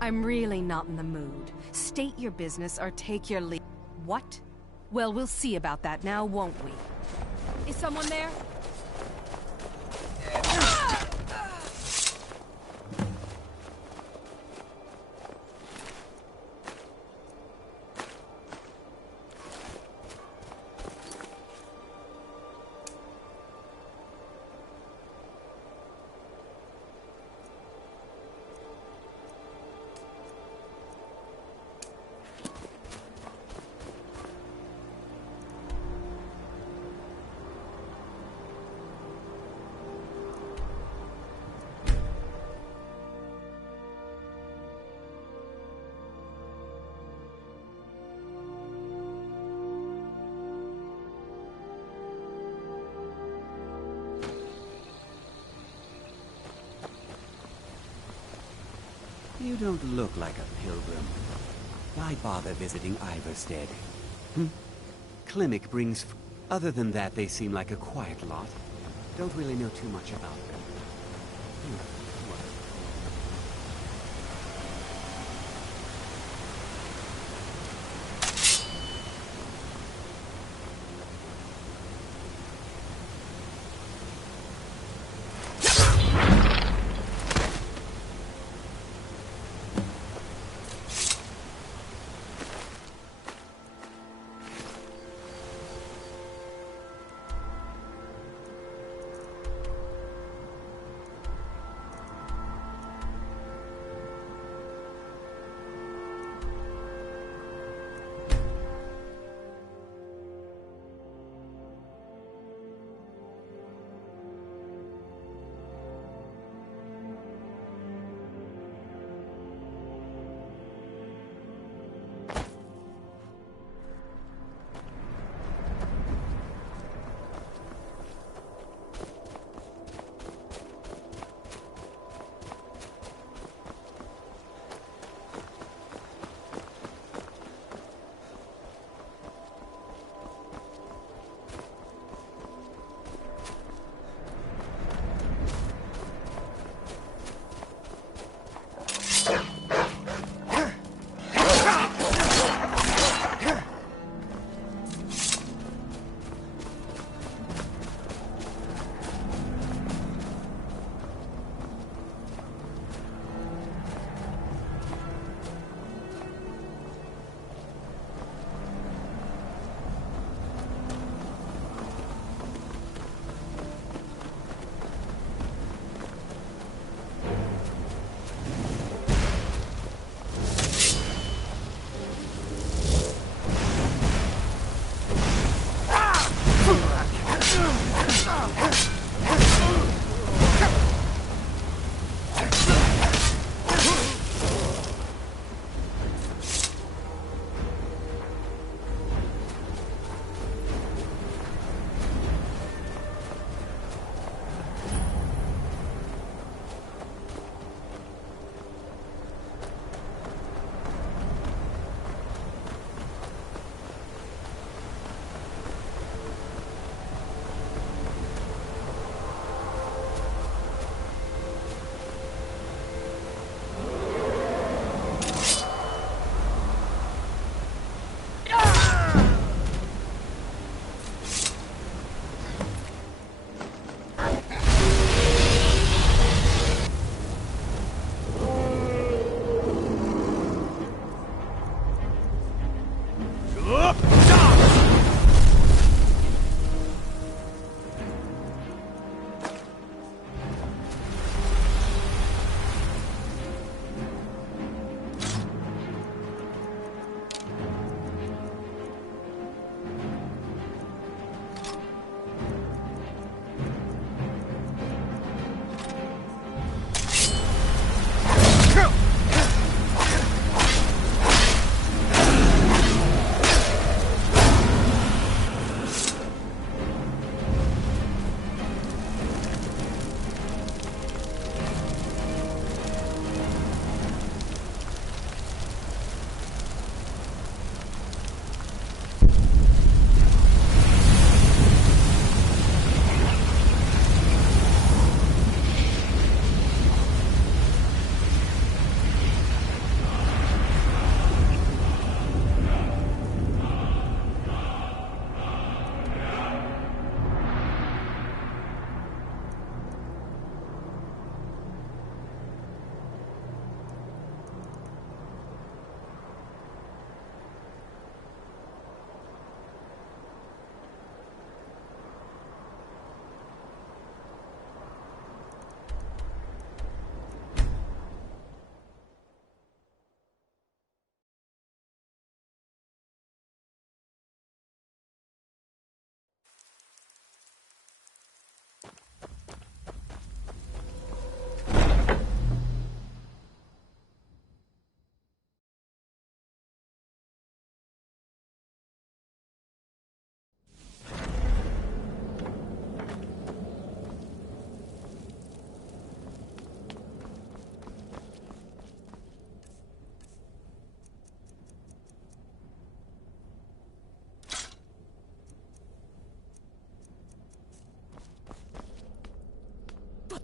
I'm really not in the mood. State your business or take your leave. What? Well, we'll see about that now, won't we? Is someone there? You don't look like a pilgrim. Why bother visiting Iverstead? Klimek brings... Other than that, they seem like a quiet lot. Don't really know too much about them.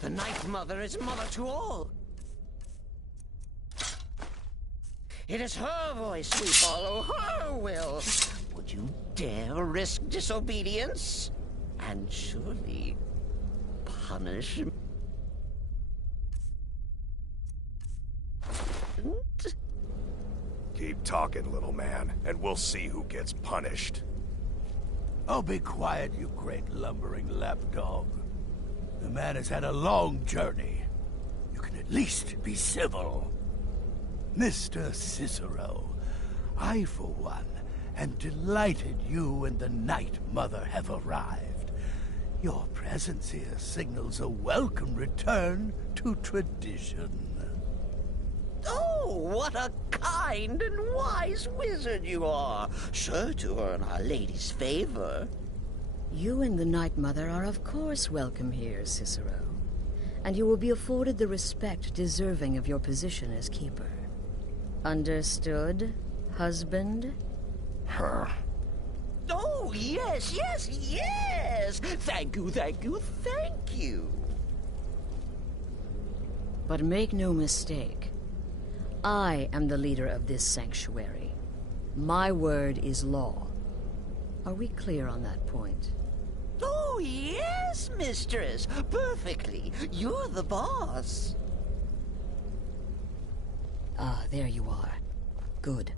The Night Mother is mother to all. It is her voice we follow, her will. Would you dare risk disobedience? And surely punishment? Keep talking, little man, and we'll see who gets punished. Oh, be quiet, you great lumbering lapdog. The man has had a long journey. You can at least be civil. Mr. Cicero, I, for one, am delighted you and the Night Mother have arrived. Your presence here signals a welcome return to tradition. Oh, what a kind and wise wizard you are, sure to earn Our Lady's favor. You and the Night Mother are of course welcome here, Cicero. And you will be afforded the respect deserving of your position as keeper. Understood, husband? Huh. Oh, yes, yes, yes! Thank you, thank you, thank you! But make no mistake. I am the leader of this sanctuary. My word is law. Are we clear on that point? Oh, yes, mistress! Perfectly! You're the boss! Ah, there you are. Good.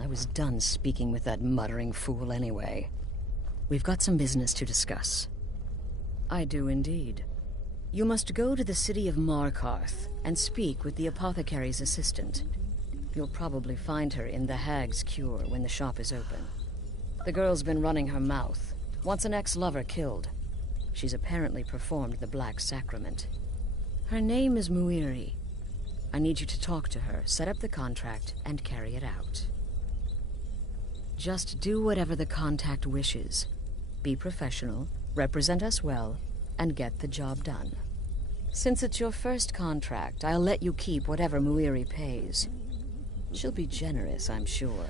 I was done speaking with that muttering fool anyway. We've got some business to discuss. I do indeed. You must go to the city of Markarth and speak with the apothecary's assistant. You'll probably find her in the Hag's Cure when the shop is open. The girl's been running her mouth. Wants an ex-lover killed. She's apparently performed the Black Sacrament. Her name is Muiri. I need you to talk to her, set up the contract, and carry it out. Just do whatever the contact wishes. Be professional, represent us well, and get the job done. Since it's your first contract, I'll let you keep whatever Muiri pays. She'll be generous, I'm sure.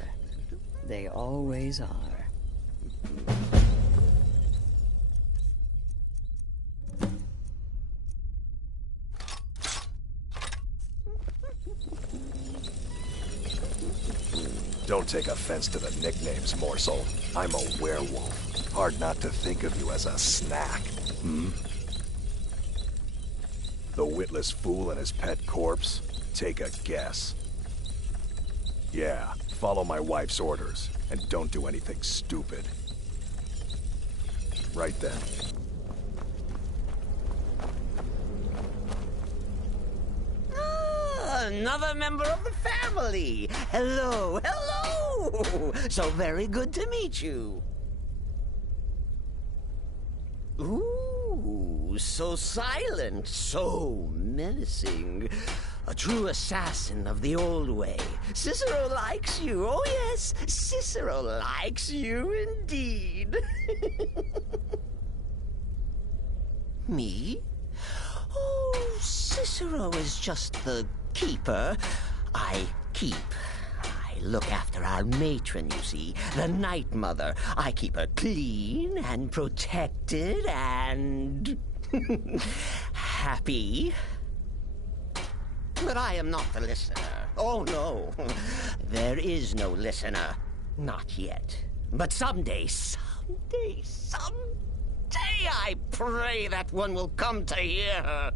They always are. Don't take offense to the nicknames, morsel. I'm a werewolf. Hard not to think of you as a snack. The witless fool and his pet corpse? Take a guess. Yeah, follow my wife's orders, and don't do anything stupid. Right then. Another member of the family! Hello, hello! So very good to meet you. Ooh, so silent, so menacing. A true assassin of the old way. Cicero likes you. Oh yes, Cicero likes you indeed. Me? Oh, Cicero is just the keeper. I keep. I look after our matron, you see, the Night Mother. I keep her clean and protected and happy. But I am not the listener. Oh, no. There is no listener. Not yet. But someday, I pray that one will come to hear her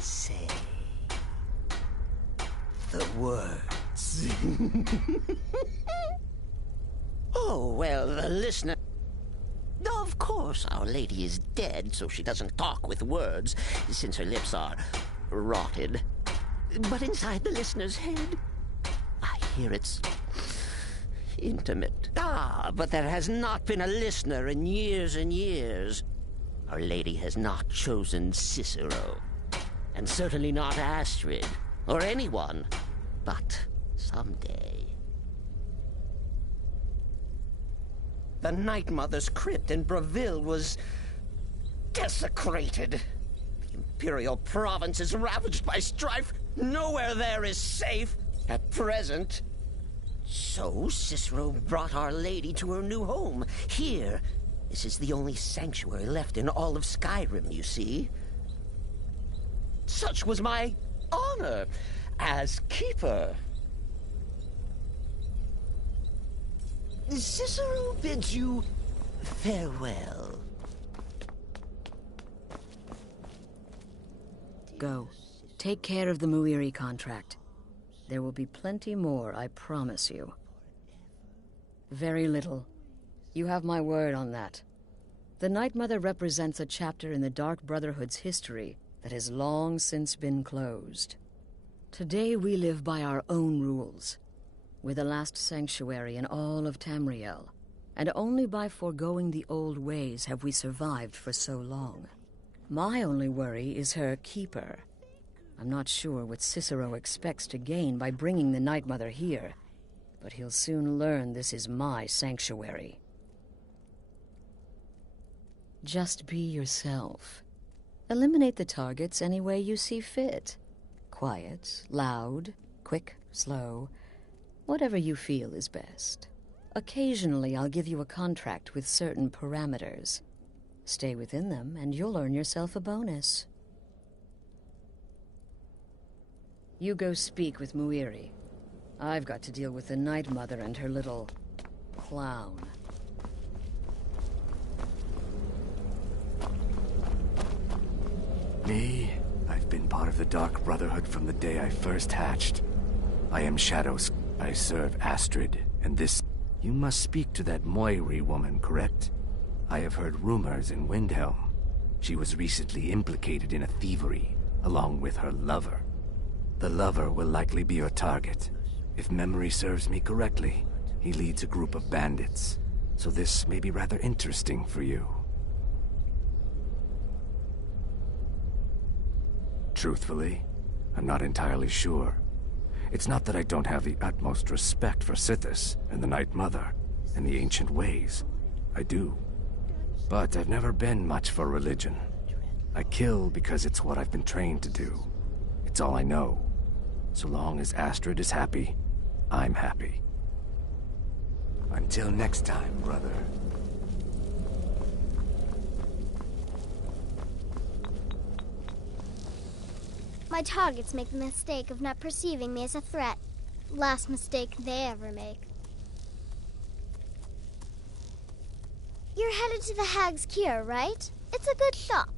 say the words. Oh, well, the listener... Of course, Our Lady is dead, so she doesn't talk with words, since her lips are rotted. But inside the listener's head, I hear it's intimate. Ah, but there has not been a listener in years and years. Our Lady has not chosen Cicero, and certainly not Astrid, or anyone. But someday... The Night Mother's crypt in Breville was desecrated. The Imperial province is ravaged by strife. Nowhere there is safe at present. So Cicero brought Our Lady to her new home. Here, this is the only sanctuary left in all of Skyrim, you see. Such was my honor as keeper. Cicero bids you farewell. Go. Take care of the Muiri contract. There will be plenty more, I promise you. Very little. You have my word on that. The Night Mother represents a chapter in the Dark Brotherhood's history that has long since been closed. Today we live by our own rules. We're the last sanctuary in all of Tamriel, and only by foregoing the old ways have we survived for so long. My only worry is her keeper. I'm not sure what Cicero expects to gain by bringing the Night Mother here, but he'll soon learn this is my sanctuary. Just be yourself. Eliminate the targets any way you see fit. Quiet, loud, quick, slow, whatever you feel is best. Occasionally I'll give you a contract with certain parameters. Stay within them and you'll earn yourself a bonus. You go speak with Muiri. I've got to deal with the Night Mother and her little clown. Me? I've been part of the Dark Brotherhood from the day I first hatched. I am Shadows. I serve Astrid, and this... You must speak to that Moiri woman, correct? I have heard rumors in Windhelm. She was recently implicated in a thievery, along with her lover. The lover will likely be your target. If memory serves me correctly, he leads a group of bandits. So this may be rather interesting for you. Truthfully, I'm not entirely sure. It's not that I don't have the utmost respect for Sithis and the Night Mother and the ancient ways. I do. But I've never been much for religion. I kill because it's what I've been trained to do. It's all I know. So long as Astrid is happy, I'm happy. Until next time, brother. My targets make the mistake of not perceiving me as a threat. Last mistake they ever make. You're headed to the Hag's Cure, right? It's a good shop.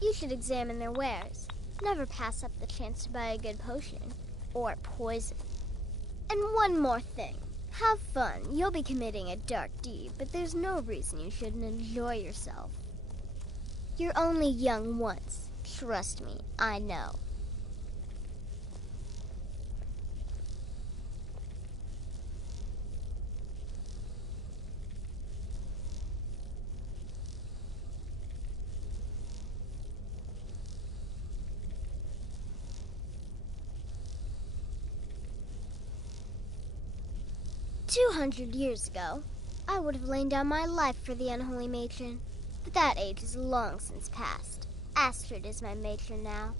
You should examine their wares. Never pass up the chance to buy a good potion. Or poison. And one more thing. Have fun. You'll be committing a dark deed, but there's no reason you shouldn't enjoy yourself. You're only young once. Trust me, I know. "200 years ago, I would have lain down my life for the unholy matron. But that age is long since past. Astrid is my matron now."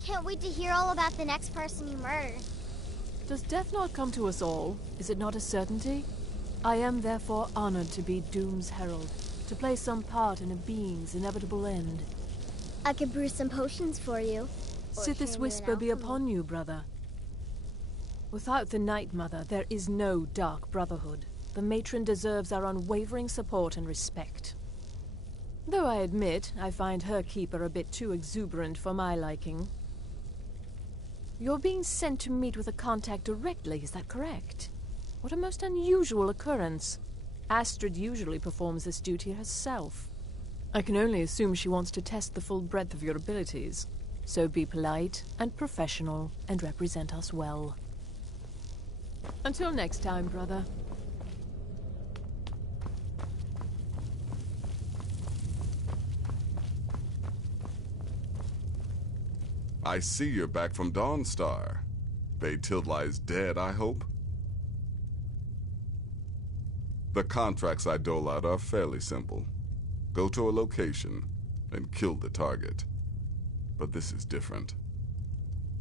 Can't wait to hear all about the next person you murder. Does death not come to us all? Is it not a certainty? I am therefore honored to be Doom's herald, to play some part in a being's inevitable end. I could brew some potions for you. Sithis whisper be upon you, brother. Without the Night Mother, there is no Dark Brotherhood. The matron deserves our unwavering support and respect. Though I admit, I find her keeper a bit too exuberant for my liking. You're being sent to meet with a contact directly, is that correct? What a most unusual occurrence. Astrid usually performs this duty herself. I can only assume she wants to test the full breadth of your abilities. So be polite and professional and represent us well. Until next time, brother. I see you're back from Dawnstar. Baytild is dead, I hope? The contracts I dole out are fairly simple. Go to a location and kill the target. But this is different.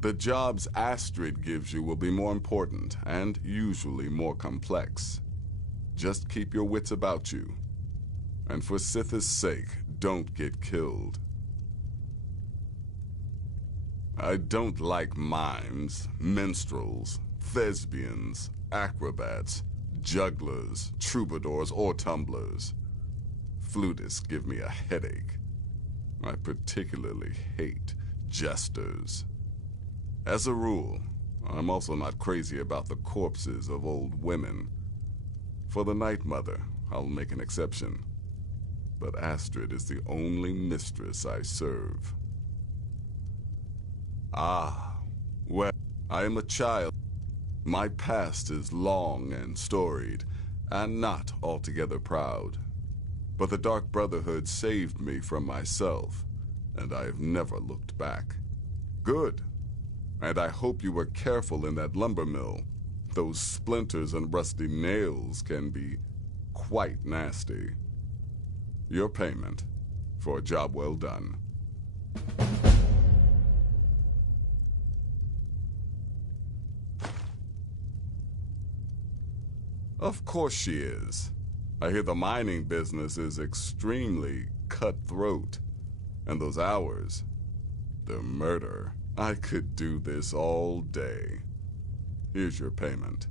The jobs Astrid gives you will be more important and usually more complex. Just keep your wits about you. And for Sithis' sake, don't get killed. I don't like mimes, minstrels, thespians, acrobats, jugglers, troubadours, or tumblers. Flutists give me a headache. I particularly hate jesters. As a rule, I'm also not crazy about the corpses of old women. For the Night Mother, I'll make an exception. But Astrid is the only mistress I serve. Ah, well, I am a child. My past is long and storied, and not altogether proud. But the Dark Brotherhood saved me from myself, and I have never looked back. Good. And I hope you were careful in that lumber mill. Those splinters and rusty nails can be quite nasty. Your payment for a job well done. Of course she is. I hear the mining business is extremely cutthroat. And those hours, the murder. I could do this all day. Here's your payment.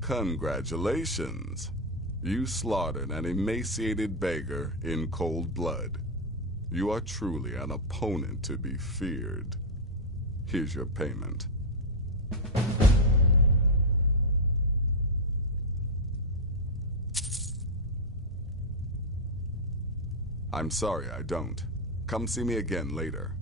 Congratulations. You slaughtered an emaciated beggar in cold blood. You are truly an opponent to be feared. Here's your payment. I'm sorry, I don't. Come see me again later.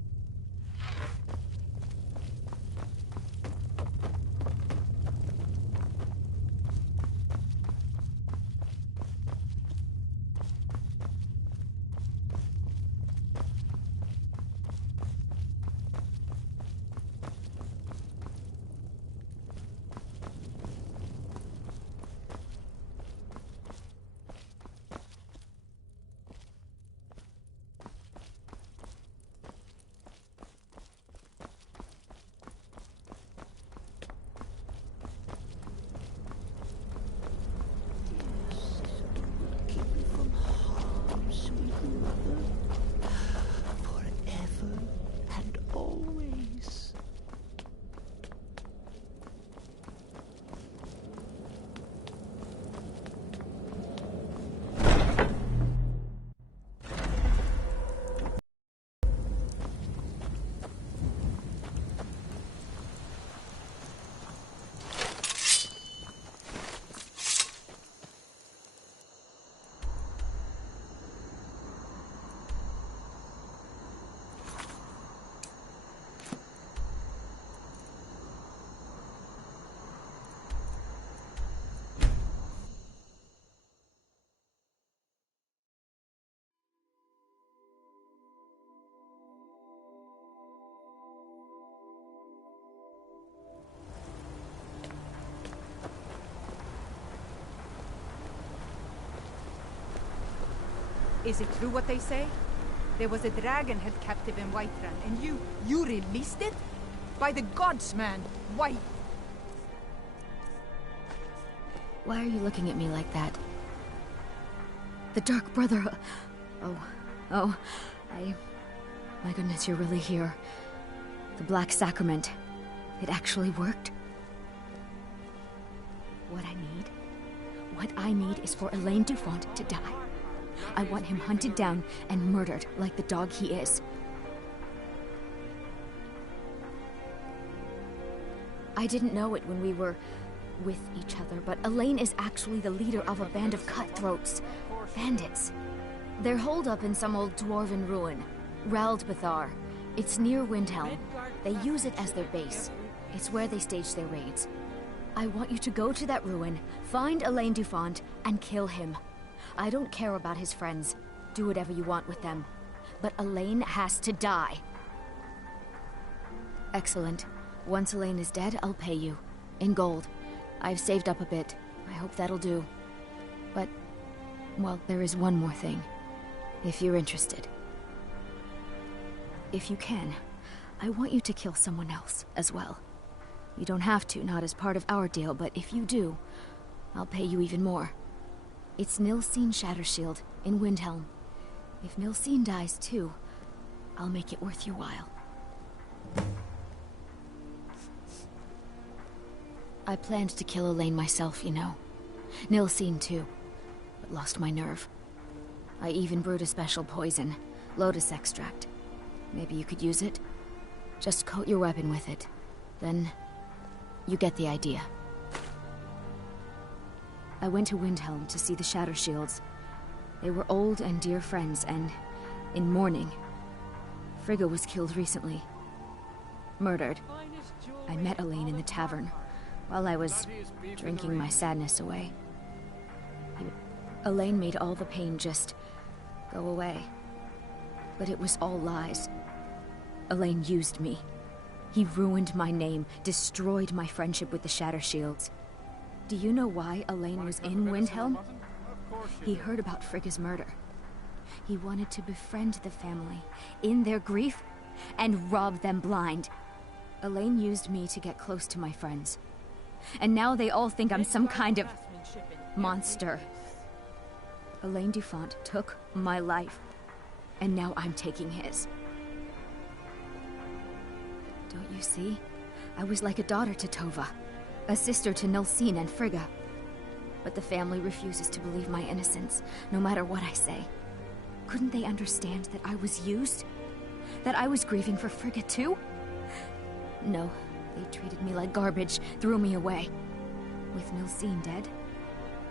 Is it true what they say? There was a dragon held captive in Whiterun, and you released it? By the gods, man! Why? Why are you looking at me like that? The Dark Brotherhood... My goodness, you're really here. The Black Sacrament. It actually worked? What I need is for Elaine Dufont to die. I want him hunted down and murdered like the dog he is. I didn't know it when we were with each other, but Elaine is actually the leader of a band of cutthroats. Bandits. They're holed up in some old dwarven ruin. Raldbathar. It's near Windhelm. They use it as their base. It's where they stage their raids. I want you to go to that ruin, find Elaine Dufont, and kill him. I don't care about his friends. Do whatever you want with them. But Elaine has to die. Excellent. Once Elaine is dead, I'll pay you. In gold. I've saved up a bit. I hope that'll do. But, well, there is one more thing. If you're interested. If you can, I want you to kill someone else as well. You don't have to, not as part of our deal, but if you do, I'll pay you even more. It's Nilsine Shattershield in Windhelm. If Nilsine dies too, I'll make it worth your while. I planned to kill Elaine myself, you know. Nilsine too, but lost my nerve. I even brewed a special poison, lotus extract. Maybe you could use it? Just coat your weapon with it. Then, you get the idea. I went to Windhelm to see the Shattershields. They were old and dear friends, and in mourning. Frigga was killed recently. Murdered. I met Elaine in the tavern, while I was drinking my sadness away. Elaine made all the pain just go away. But it was all lies. Elaine used me. He ruined my name, destroyed my friendship with the Shattershields. Do you know why Elaine was in Windhelm? He heard about Frigga's murder. He wanted to befriend the family, in their grief, and rob them blind. Elaine used me to get close to my friends. And now they all think I'm some kind of monster. Elaine Dufont took my life, and now I'm taking his. Don't you see? I was like a daughter to Tova, a sister to Nilsine and Frigga. But the family refuses to believe my innocence, no matter what I say. Couldn't they understand that I was used? That I was grieving for Frigga too? No, they treated me like garbage, threw me away. With Nilsine dead,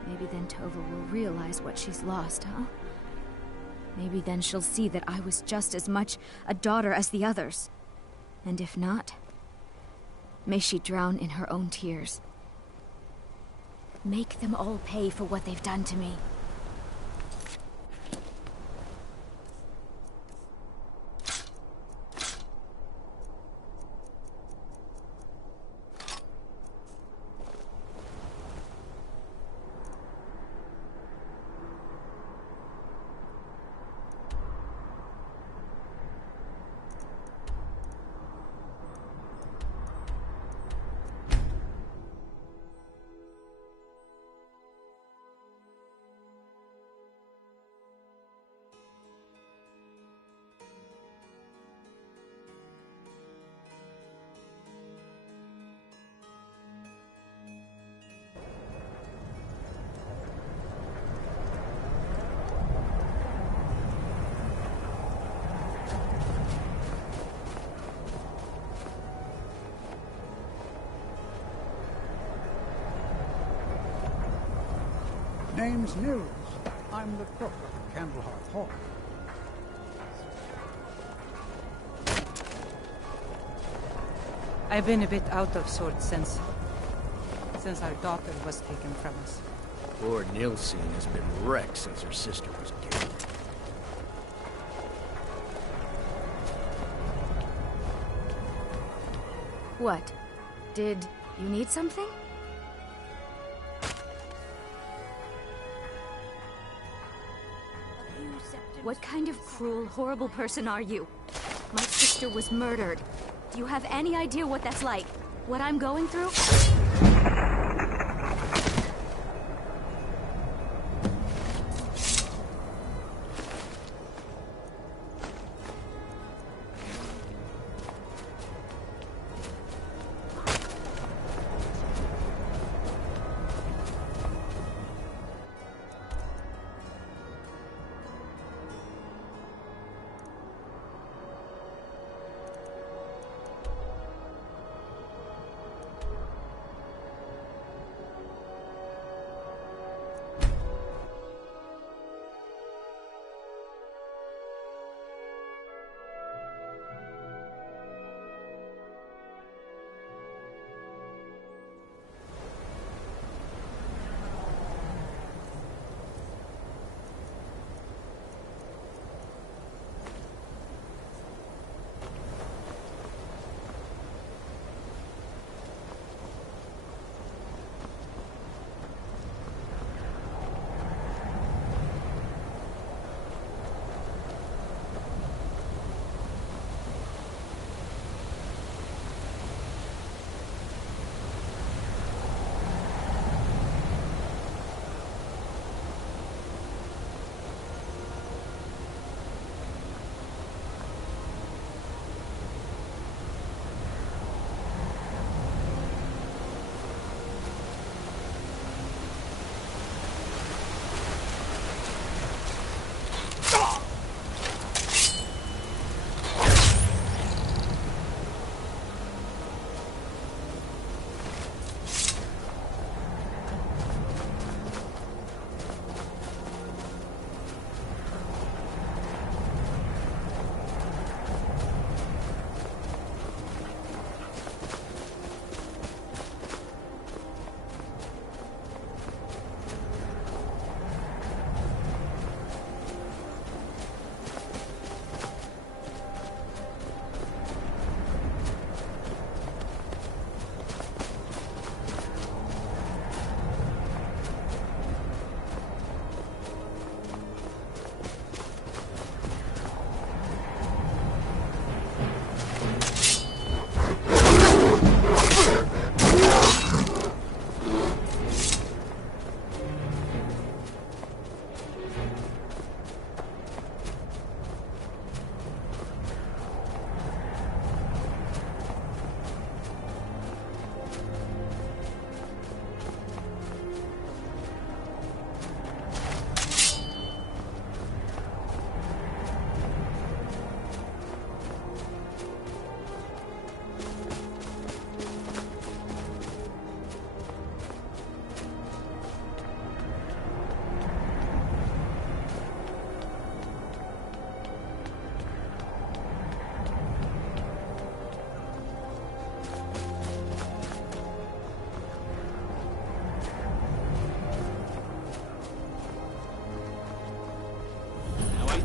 maybe then Tova will realize what she's lost, huh? Maybe then she'll see that I was just as much a daughter as the others. And if not, may she drown in her own tears. Make them all pay for what they've done to me. Name's Nils. I'm the cook of Candlehearth Hall. I've been a bit out of sorts since our daughter was taken from us. Poor Nilsine has been wrecked since her sister was killed. What? Did you need something? What kind of cruel, horrible person are you? My sister was murdered. Do you have any idea what that's like? What I'm going through?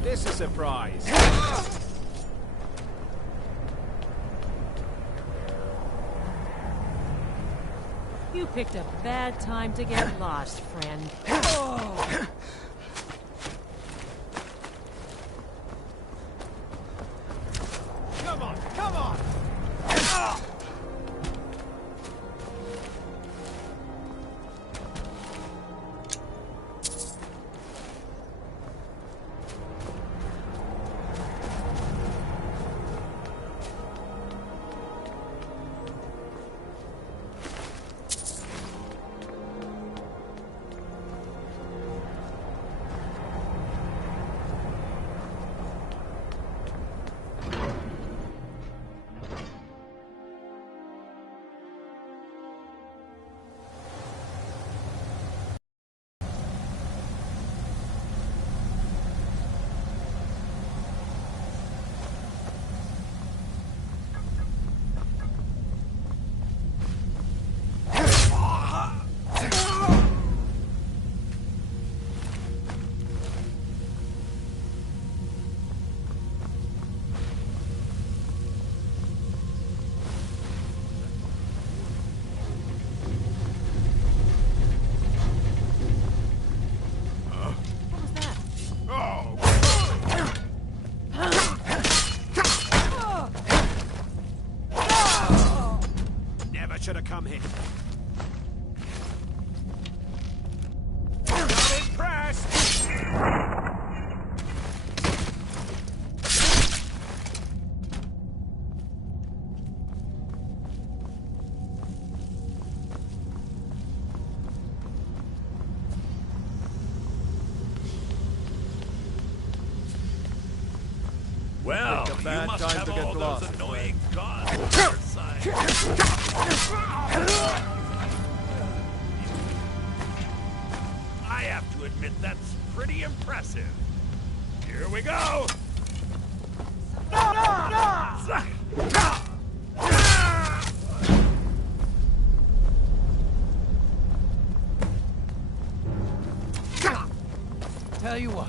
this a surprise? You picked a bad time to get lost, friend. Come on, come on! Should have come here. Not impressed! Well, Pick a bad you must time have to get all lost. those annoying guards on your side. I have to admit that's pretty impressive. Here we go! Tell you what.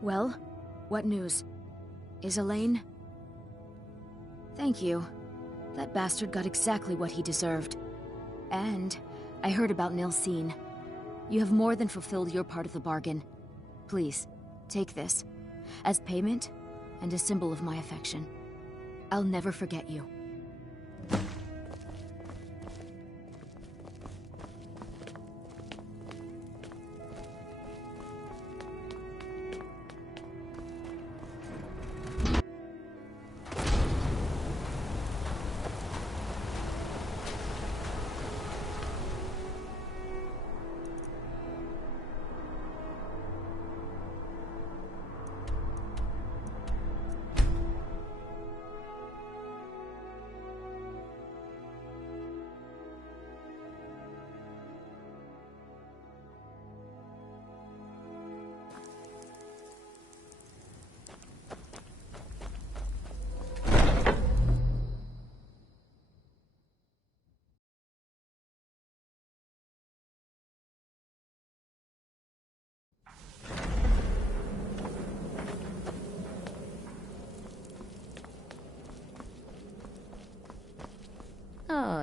Well, what news? Is Elaine? Thank you. That bastard got exactly what he deserved. And I heard about Nilsine. You have more than fulfilled your part of the bargain. Please, take this, as payment and a symbol of my affection. I'll never forget you.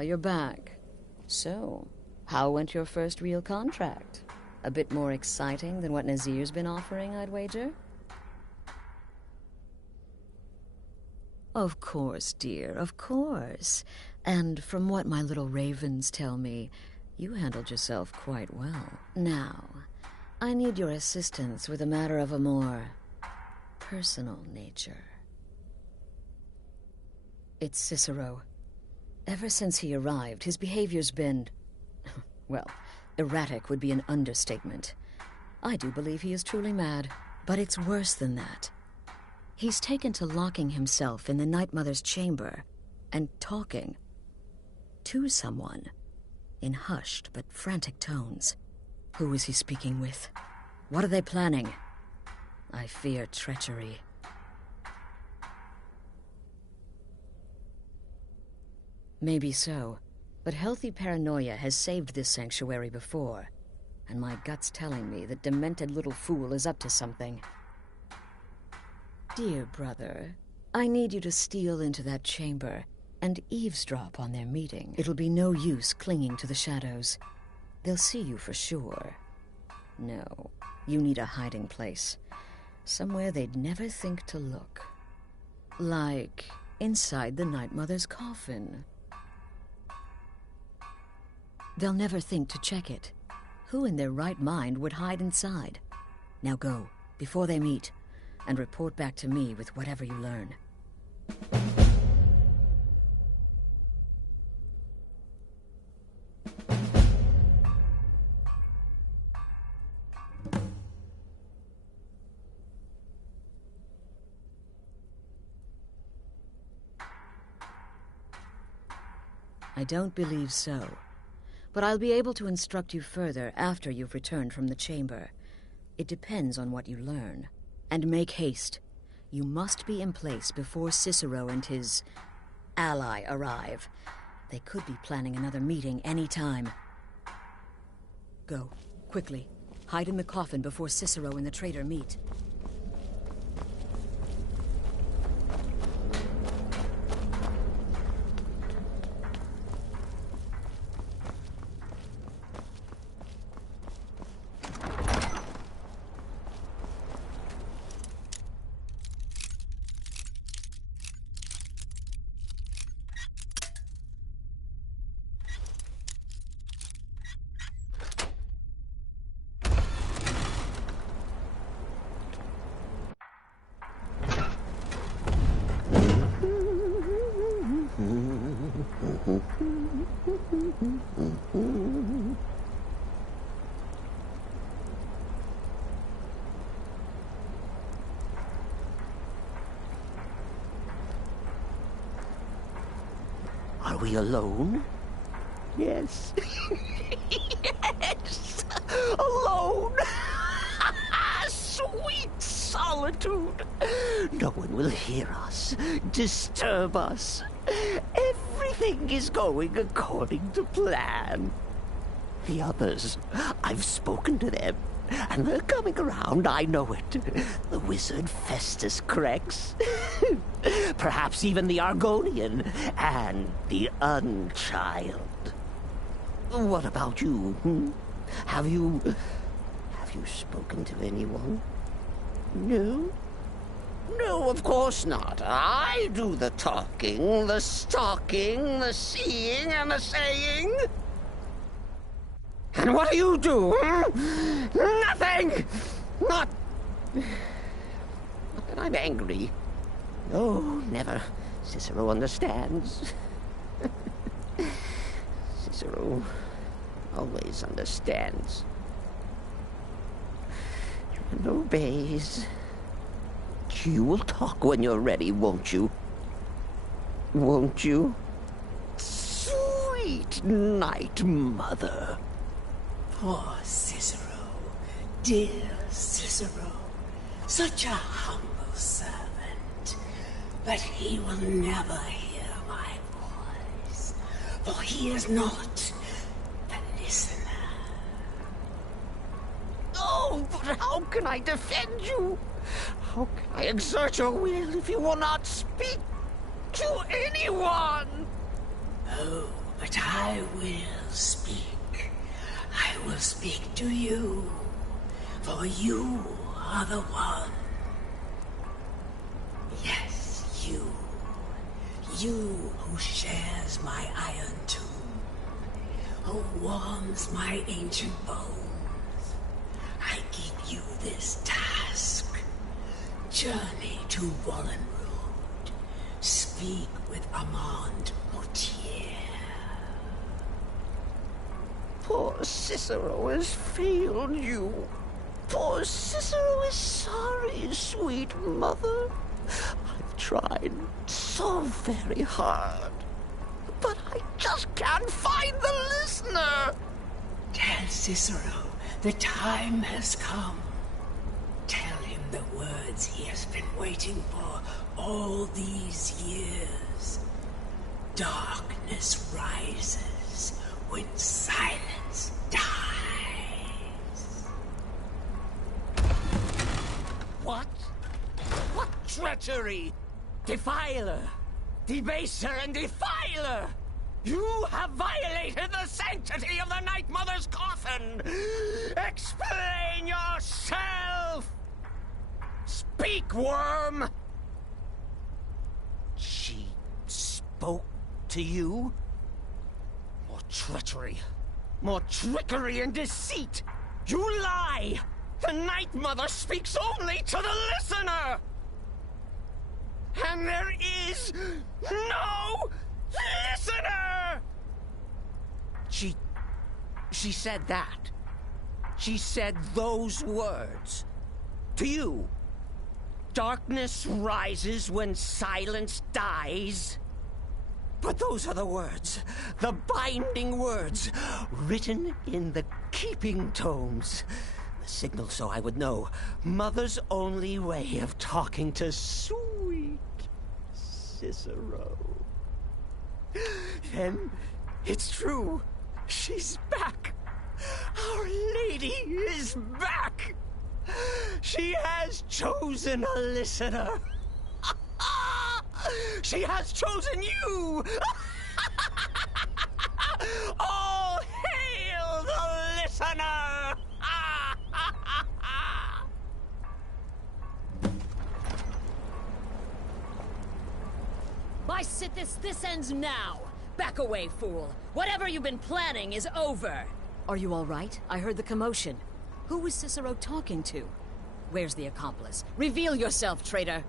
you're back. So, how went your first real contract? A bit more exciting than what Nazir's been offering, I'd wager? Of course, dear, of course. And from what my little ravens tell me, you handled yourself quite well. Now, I need your assistance with a matter of a more personal nature. It's Cicero. Ever since he arrived, his behavior's been... well, erratic would be an understatement. I do believe he is truly mad, but it's worse than that. He's taken to locking himself in the Night Mother's chamber and talking to someone in hushed but frantic tones. Who is he speaking with? What are they planning? I fear treachery. Maybe so, but healthy paranoia has saved this sanctuary before, and my gut's telling me that demented little fool is up to something. Dear brother, I need you to steal into that chamber and eavesdrop on their meeting. It'll be no use clinging to the shadows. They'll see you for sure. No, you need a hiding place. Somewhere they'd never think to look. Like inside the Night Mother's coffin. They'll never think to check it. Who in their right mind would hide inside? Now go, before they meet, and report back to me with whatever you learn. I don't believe so. But I'll be able to instruct you further after you've returned from the chamber. It depends on what you learn. And make haste. You must be in place before Cicero and his ally arrive. They could be planning another meeting any time. Go, quickly. Hide in the coffin before Cicero and the traitor meet. Are we alone? Yes. Yes! Alone! Sweet solitude! No one will hear us, disturb us. Everything is going according to plan. The others, I've spoken to them, and they're coming around, I know it. The wizard Festus Crex. Perhaps even the Argonian and the Unchild. What about you? Have you spoken to anyone? No? No, of course not. I do the talking, the stalking, the seeing, and the saying. And what do you do? Nothing! Not that I'm angry. No, never. Cicero understands. Cicero always understands. And obeys. You will talk when you're ready, won't you? Won't you? Sweet Night Mother. Poor Cicero. Dear Cicero. Such a humble servant. But he will never hear my voice. For he is not the listener. Oh, but how can I defend you? How can I exert your will if you will not speak to anyone? Oh, But I will speak. I will speak to you, for you are the one. Yes, you. You who shares my iron tomb, who warms my ancient bones. I give you this task. Journey to Wallenrood. Speak with Armand Mortier. Poor Cicero has failed you. Poor Cicero is sorry, sweet mother. I've tried so very hard, but I just can't find the listener. Tell Cicero the time has come. Tell him the words he has been waiting for all these years. Darkness rises when silence dies. What? What treachery! Defiler! Debaser and defiler! You have violated the sanctity of the Night Mother's coffin! Explain yourself! Speak, worm! She spoke to you? More treachery, more trickery and deceit! You lie! The Night Mother speaks only to the listener! And there is no listener! She said that. She said those words. To you. Darkness rises when silence dies. But those are the words, the binding words, written in the keeping tomes. The signal so I would know. Mother's only way of talking to sweet Cicero. Then it's true. She's back. Our Lady is back. She has chosen a listener. She has chosen you. All hail the listener. By Sithis, this ends now. Back away, fool. Whatever you've been planning is over. Are you all right? I heard the commotion. Who was Cicero talking to? Where's the accomplice? Reveal yourself, traitor.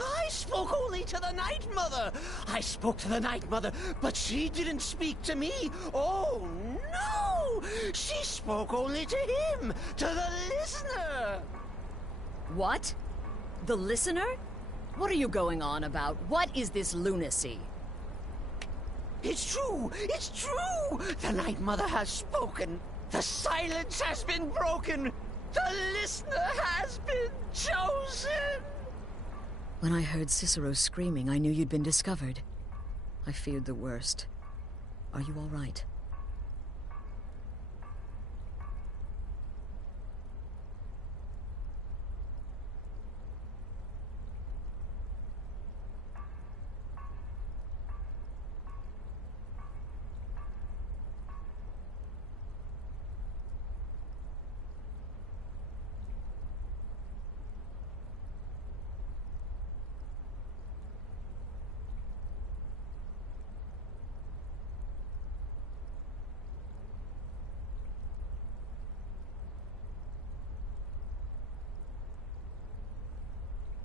I spoke only to the Night Mother. I spoke to the Night Mother, but she didn't speak to me. Oh, no! She spoke only to him, to the listener. What? The listener? What are you going on about? What is this lunacy? It's true! It's true! The Night Mother has spoken. The silence has been broken. The listener has been chosen. When I heard Cicero screaming, I knew you'd been discovered. I feared the worst. Are you all right?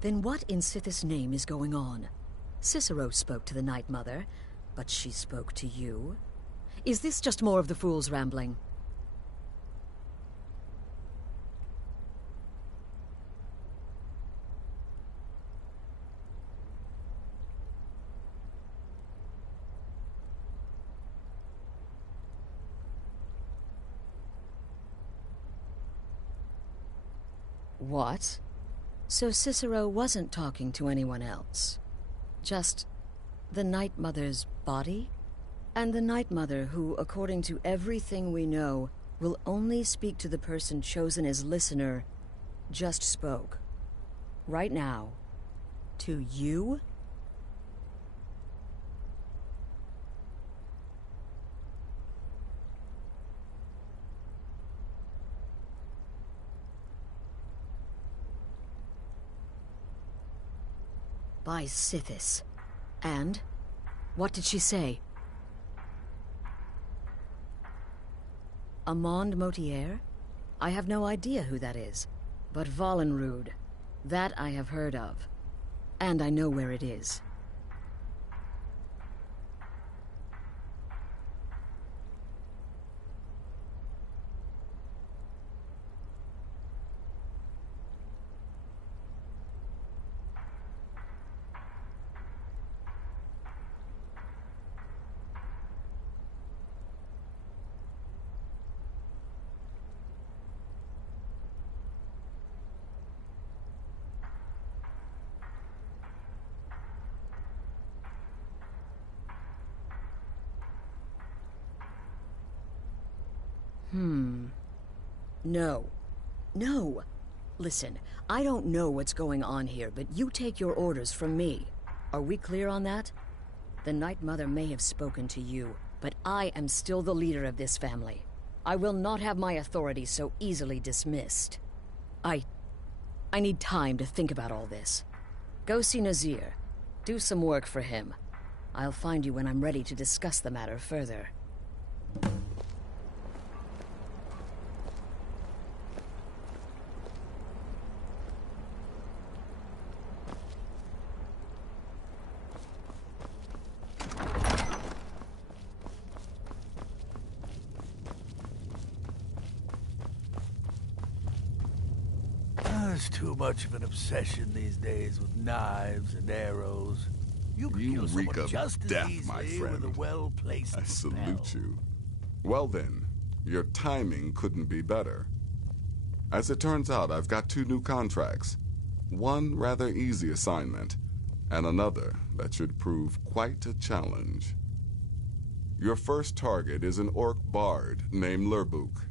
Then what in Sithis' name is going on? Cicero spoke to the Night Mother, but she spoke to you? Is this just more of the fool's rambling? What? So Cicero wasn't talking to anyone else? Just the Night Mother's body? And the Night Mother who, according to everything we know, will only speak to the person chosen as listener, just spoke. Right now. To you? By Sithis. And? What did she say? Amand Motier? I have no idea who that is. But Valenrud, that I have heard of. And I know where it is. No. No! Listen, I don't know what's going on here, but you take your orders from me. Are we clear on that? The Night Mother may have spoken to you, but I am still the leader of this family. I will not have my authority so easily dismissed. I need time to think about all this. Go see Nazir. Do some work for him. I'll find you when I'm ready to discuss the matter further. There's too much of an obsession these days with knives and arrows. You could kill reek someone of just as death, my easily friend. with a well-placed I spell. salute you. Well then, your timing couldn't be better. As it turns out, I've got 2 new contracts. One rather easy assignment, and another that should prove quite a challenge. Your first target is an orc bard named Lurbuk.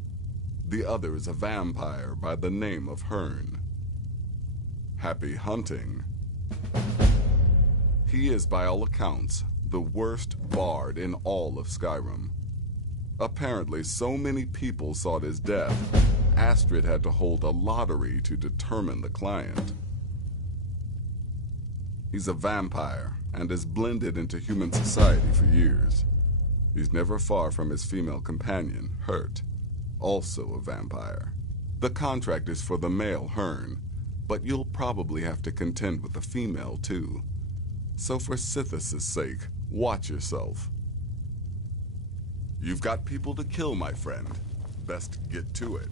The other is a vampire by the name of Hearn. Happy hunting. He is, by all accounts, the worst bard in all of Skyrim. Apparently, so many people sought his death, Astrid had to hold a lottery to determine the client. He's a vampire, and has blended into human society for years. He's never far from his female companion, Hurt, also a vampire. The contract is for the male Hearn, but you'll probably have to contend with the female, too. So for Sithis' sake, watch yourself. You've got people to kill, my friend. Best get to it.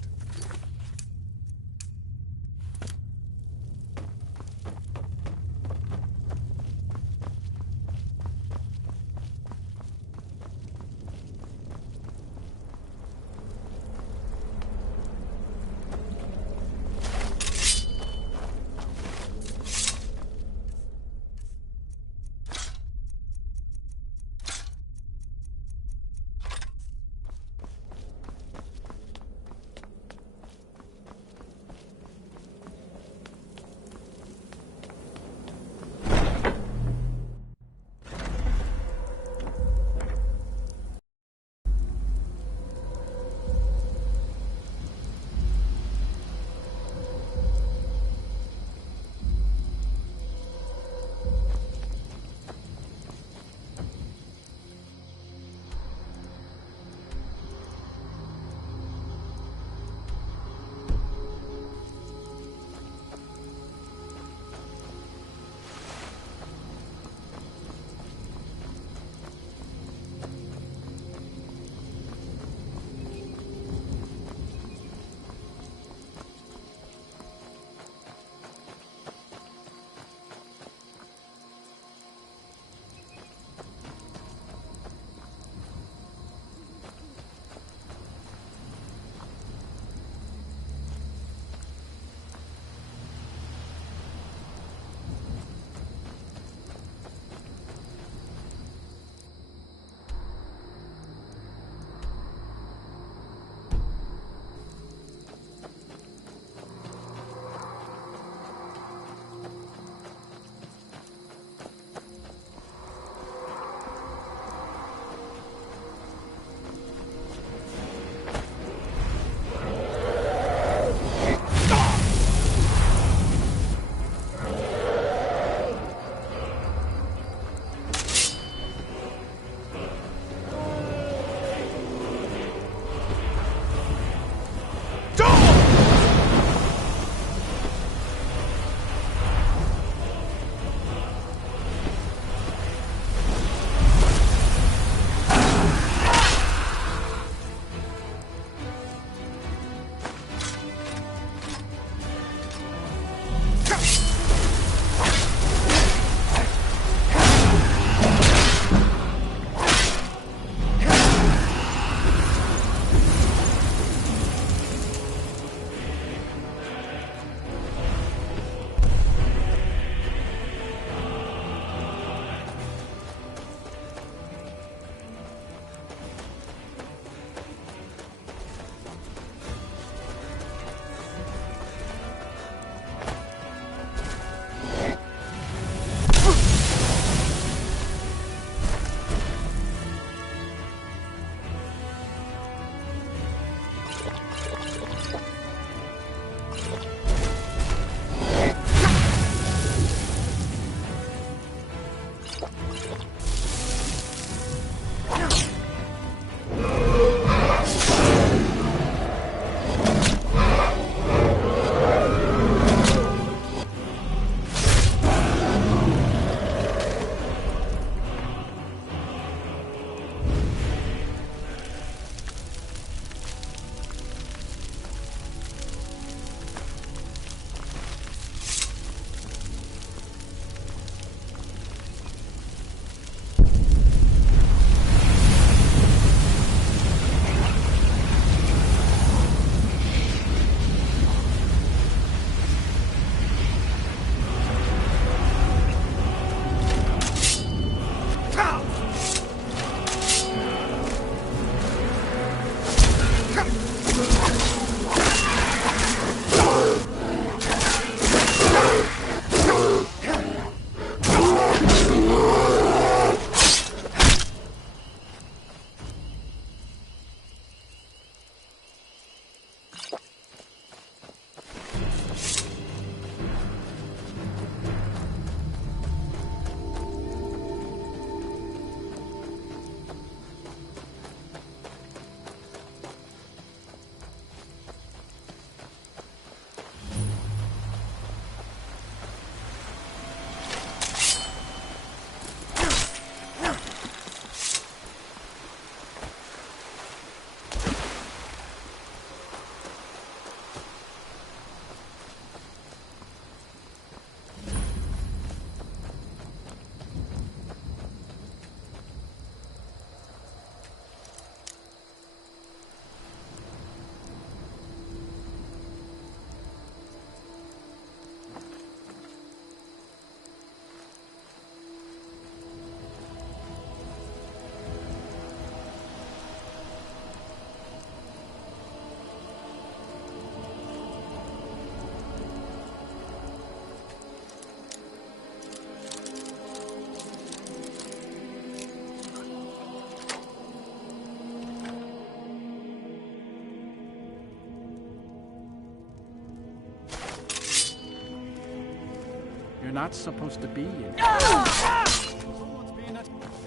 You're not supposed to be in.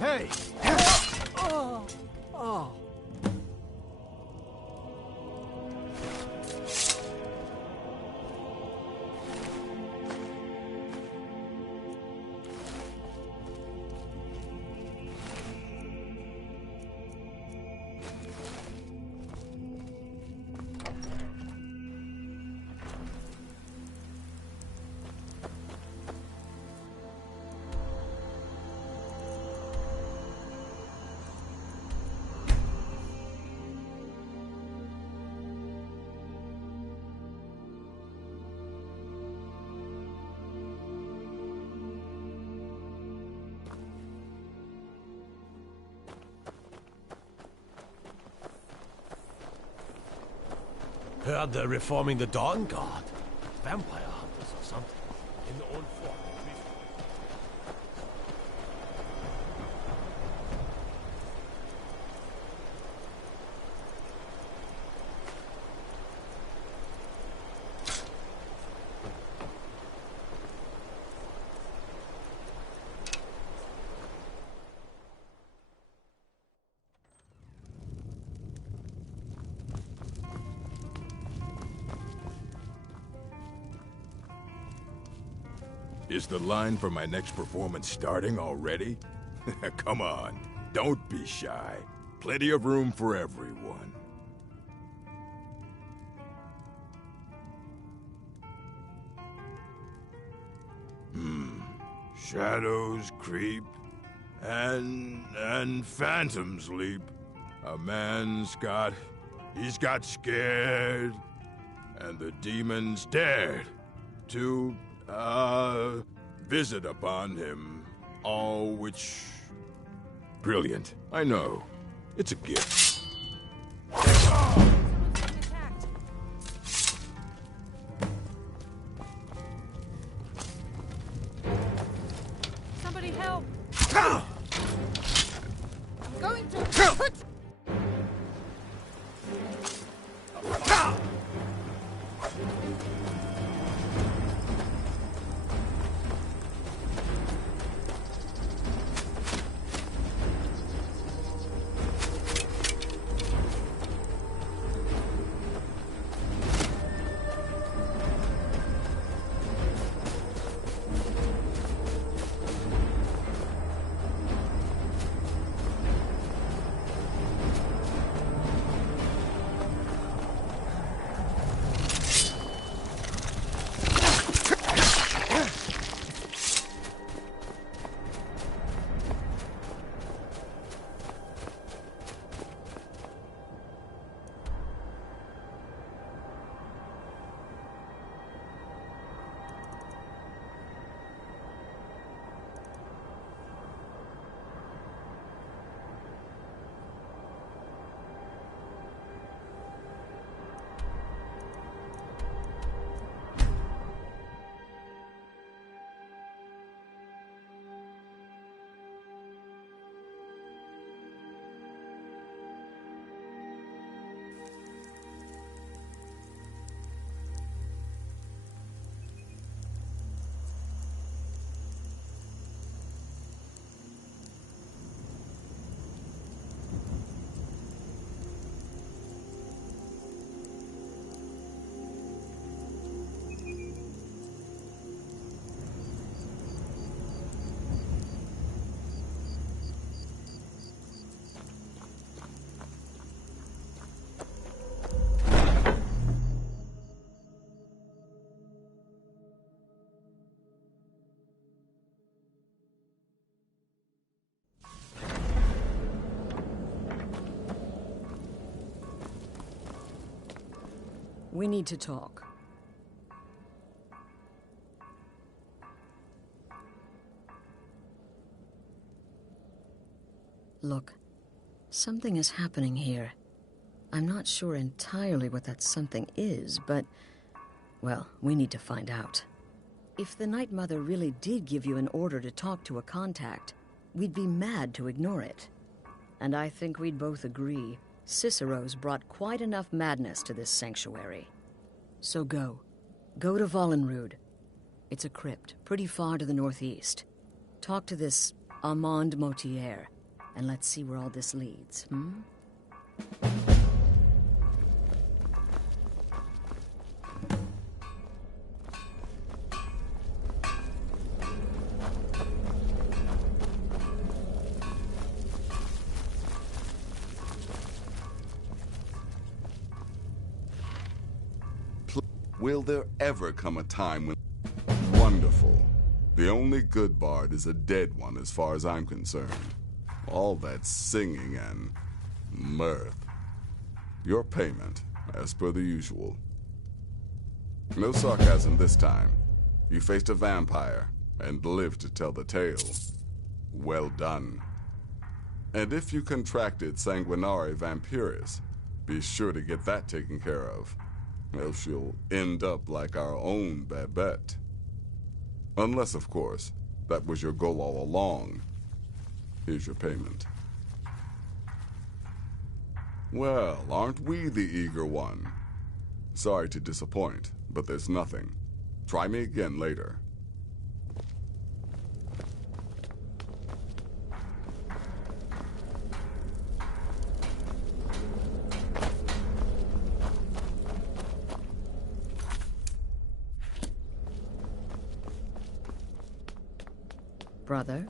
Hey! Oh. Heard they're reforming the Dawn Guard. Vampire hunters or something. In the old fort. Is the line for my next performance starting already? Come on, don't be shy. Plenty of room for everyone. Shadows creep, and phantoms leap. A man's he's got scared, and the demons dared to visit upon him, all which... Brilliant, I know. It's a gift. Somebody help! I'm going to... We need to talk. Look, something is happening here. I'm not sure entirely what that something is, but, well, we need to find out. If the Night Mother really did give you an order to talk to a contact, we'd be mad to ignore it. And I think we'd both agree Cicero's brought quite enough madness to this sanctuary. So go. Go to Vollenrud. It's a crypt, pretty far to the northeast. Talk to this Armand Motier, and let's see where all this leads, Will there ever come a time when... Wonderful. The only good bard is a dead one as far as I'm concerned. All that singing and mirth. Your payment, as per the usual. No sarcasm this time. You faced a vampire and lived to tell the tale. Well done. And if you contracted Sanguinare Vampiris, be sure to get that taken care of. Else you'll end up like our own Babette. Unless, of course, that was your goal all along. Here's your payment. Well, aren't we the eager one? Sorry to disappoint, but there's nothing. Try me again later. Brother?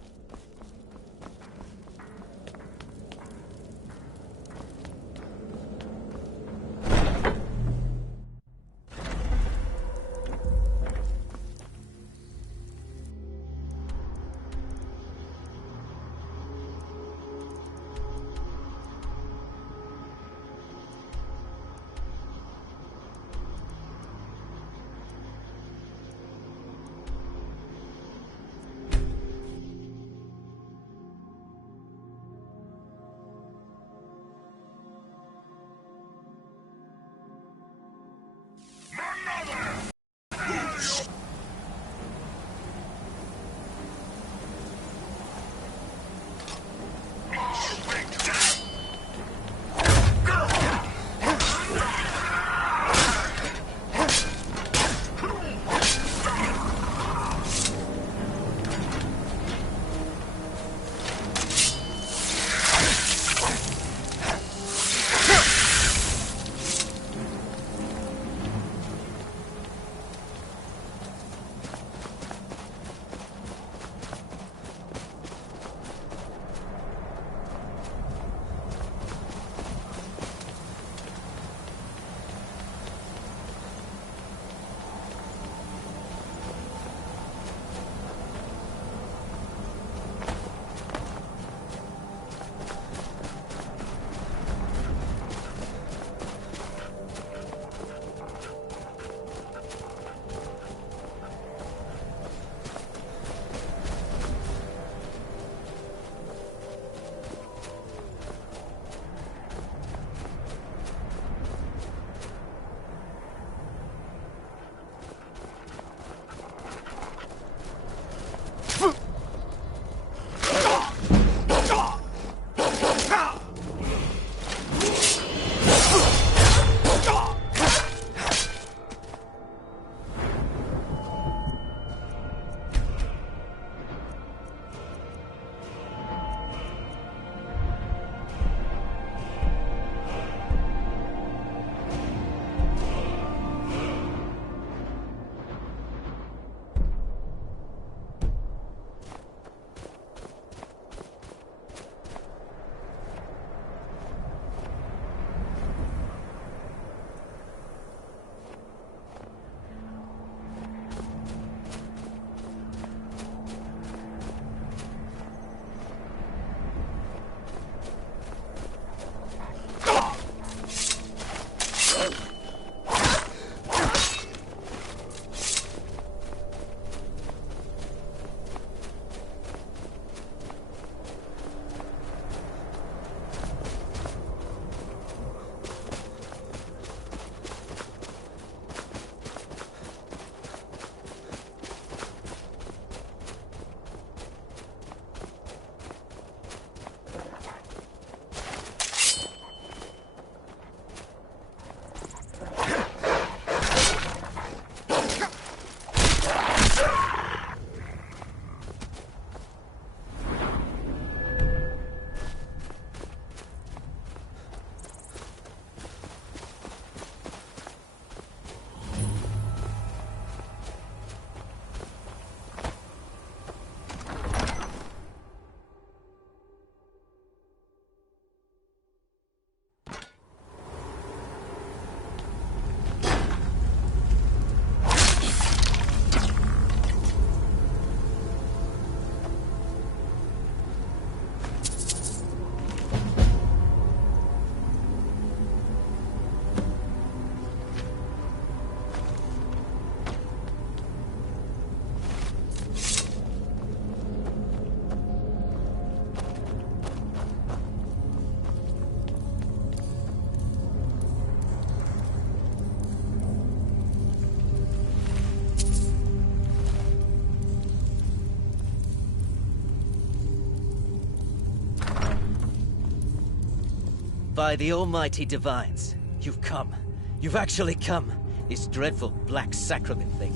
By the almighty divines, you've come. You've actually come. This dreadful black sacrament thing.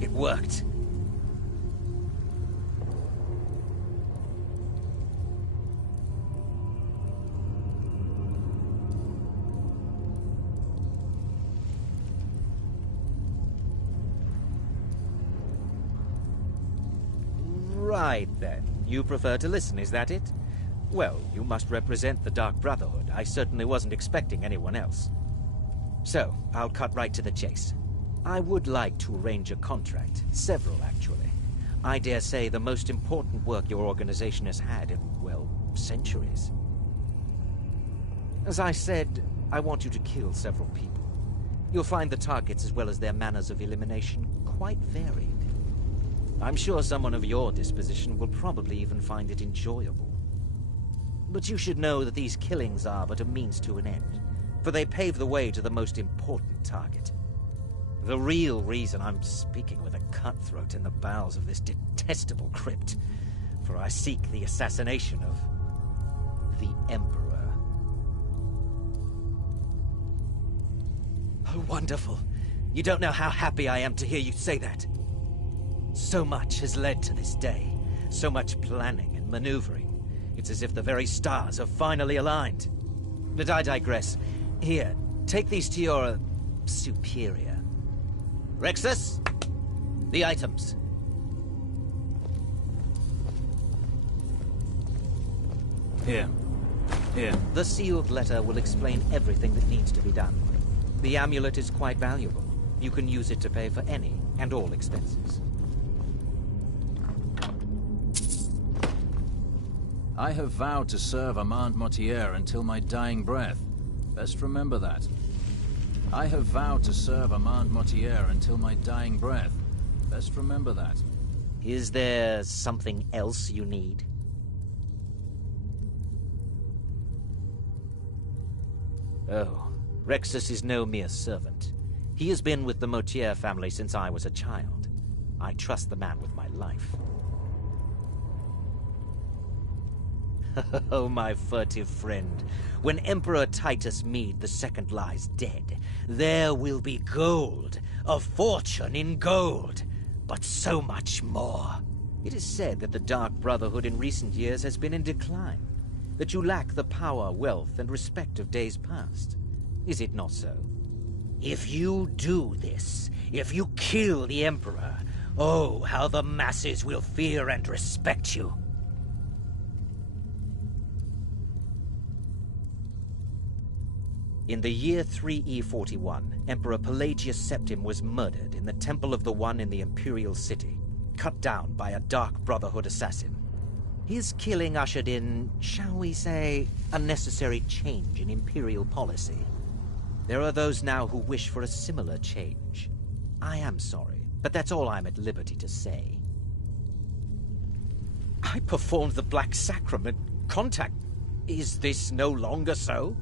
It worked. Right then. You prefer to listen, is that it? Well, you must represent the Dark Brotherhood. I certainly wasn't expecting anyone else. So, I'll cut right to the chase. I would like to arrange a contract. Several, actually. I dare say the most important work your organization has had in, well, centuries. As I said, I want you to kill several people. You'll find the targets as well as their manners of elimination quite varied. I'm sure someone of your disposition will probably even find it enjoyable. But you should know that these killings are but a means to an end, for they pave the way to the most important target. The real reason I'm speaking with a cutthroat in the bowels of this detestable crypt, for I seek the assassination of the Emperor. Oh, wonderful. You don't know how happy I am to hear you say that. So much has led to this day. So much planning and maneuvering. It's as if the very stars have finally aligned. But I digress. Here, take these to your superior. Rexus, the items. Here. The sealed letter will explain everything that needs to be done. The amulet is quite valuable. You can use it to pay for any and all expenses. I have vowed to serve Armand Mortier until my dying breath. Best remember that. I have vowed to serve Armand Mortier until my dying breath. Best remember that. Is there something else you need? Oh, Rexus is no mere servant. He has been with the Mortier family since I was a child. I trust the man with my life. Oh, my furtive friend. When Emperor Titus Mede II lies dead, there will be gold, a fortune in gold, but so much more. It is said that the Dark Brotherhood in recent years has been in decline, that you lack the power, wealth, and respect of days past. Is it not so? If you do this, if you kill the Emperor, oh, how the masses will fear and respect you. In the year 3E41, Emperor Pelagius Septim was murdered in the Temple of the One in the Imperial City, cut down by a Dark Brotherhood assassin. His killing ushered in, shall we say, a necessary change in Imperial policy. There are those now who wish for a similar change. I am sorry, but that's all I'm at liberty to say. I performed the Black Sacrament. Contact. Is this no longer so?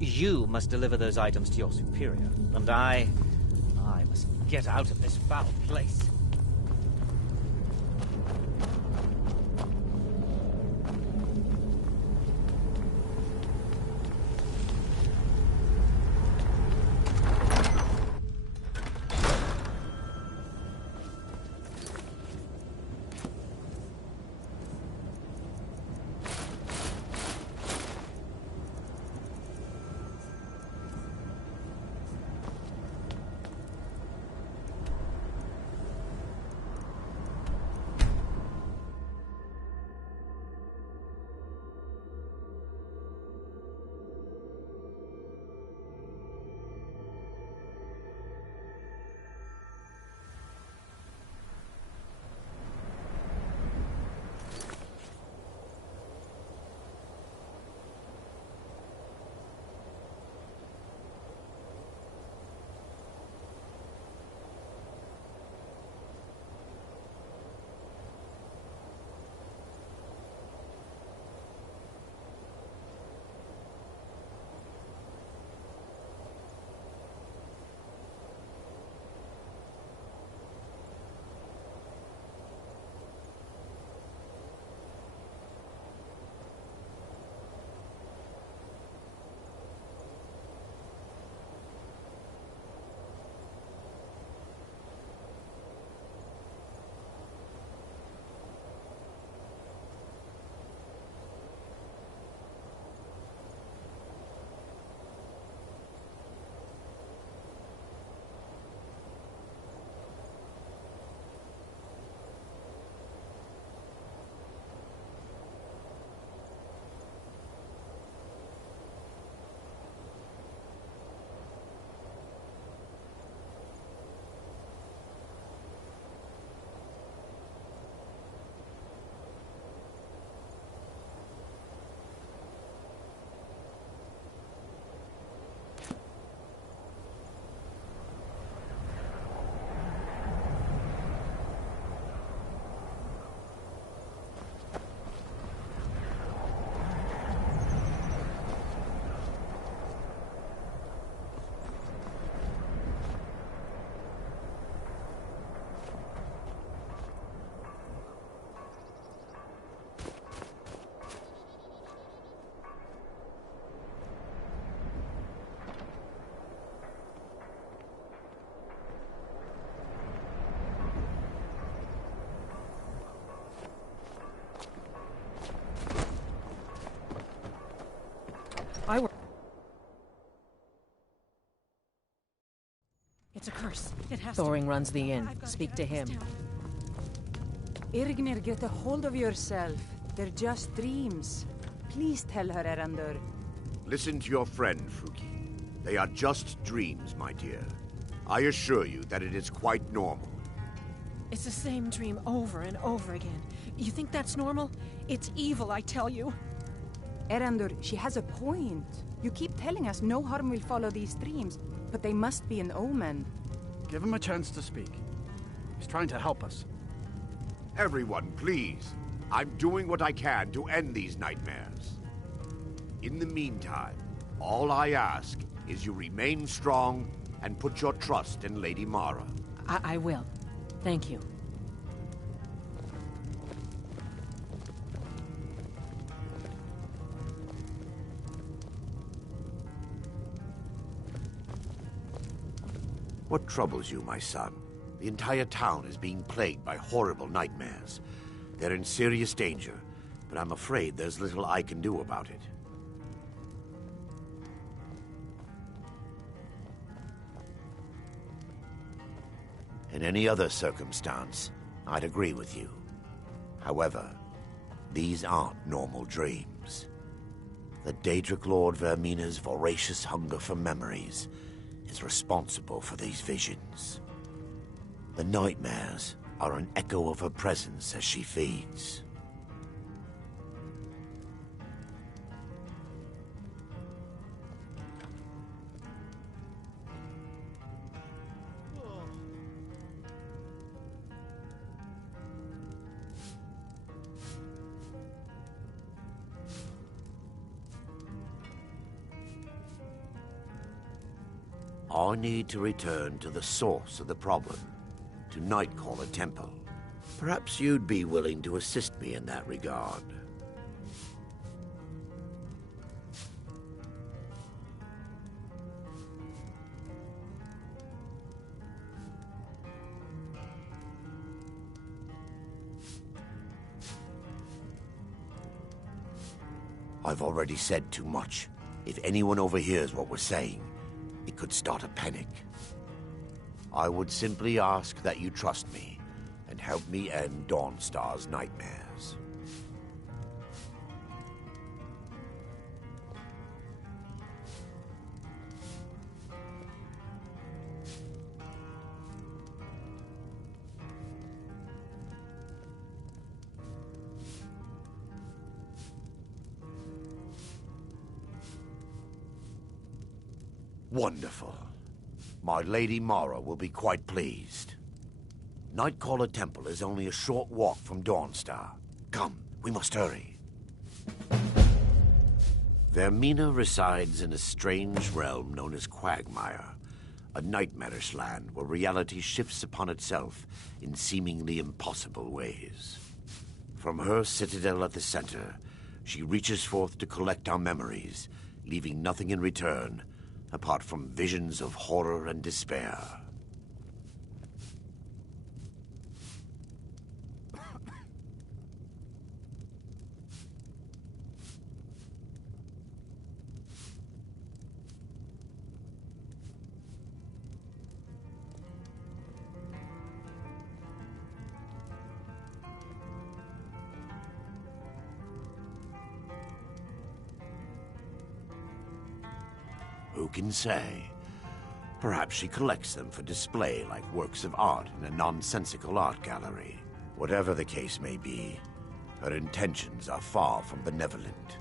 You must deliver those items to your superior, and I must get out of this foul place. It's a curse. It has Thoring runs the inn. Speak to him. Irgnir, get a hold of yourself. They're just dreams. Please tell her, Erandur. Listen to your friend, Fuki. They are just dreams, my dear. I assure you that it is quite normal. It's the same dream over and over again. You think that's normal? It's evil, I tell you. Erandur, she has a point. You keep telling us no harm will follow these dreams, but they must be an omen. Give him a chance to speak. He's trying to help us. Everyone, please. I'm doing what I can to end these nightmares. In the meantime, all I ask is you remain strong and put your trust in Lady Mara. I will. Thank you. What troubles you, my son? The entire town is being plagued by horrible nightmares. They're in serious danger, but I'm afraid there's little I can do about it. In any other circumstance, I'd agree with you. However, these aren't normal dreams. The Daedric Lord Vermina's voracious hunger for memories is responsible for these visions. The nightmares are an echo of her presence as she feeds. I need to return to the source of the problem, to Nightcaller Temple. Perhaps you'd be willing to assist me in that regard. I've already said too much. If anyone overhears what we're saying, it could start a panic. I would simply ask that you trust me and help me end Dawnstar's nightmares. Wonderful. My Lady Mara will be quite pleased. Nightcaller Temple is only a short walk from Dawnstar. Come, we must hurry. Vermina resides in a strange realm known as Quagmire, a nightmarish land where reality shifts upon itself in seemingly impossible ways. From her citadel at the center, she reaches forth to collect our memories, leaving nothing in return apart from visions of horror and despair. Who can say? Perhaps she collects them for display like works of art in a nonsensical art gallery. Whatever the case may be, her intentions are far from benevolent.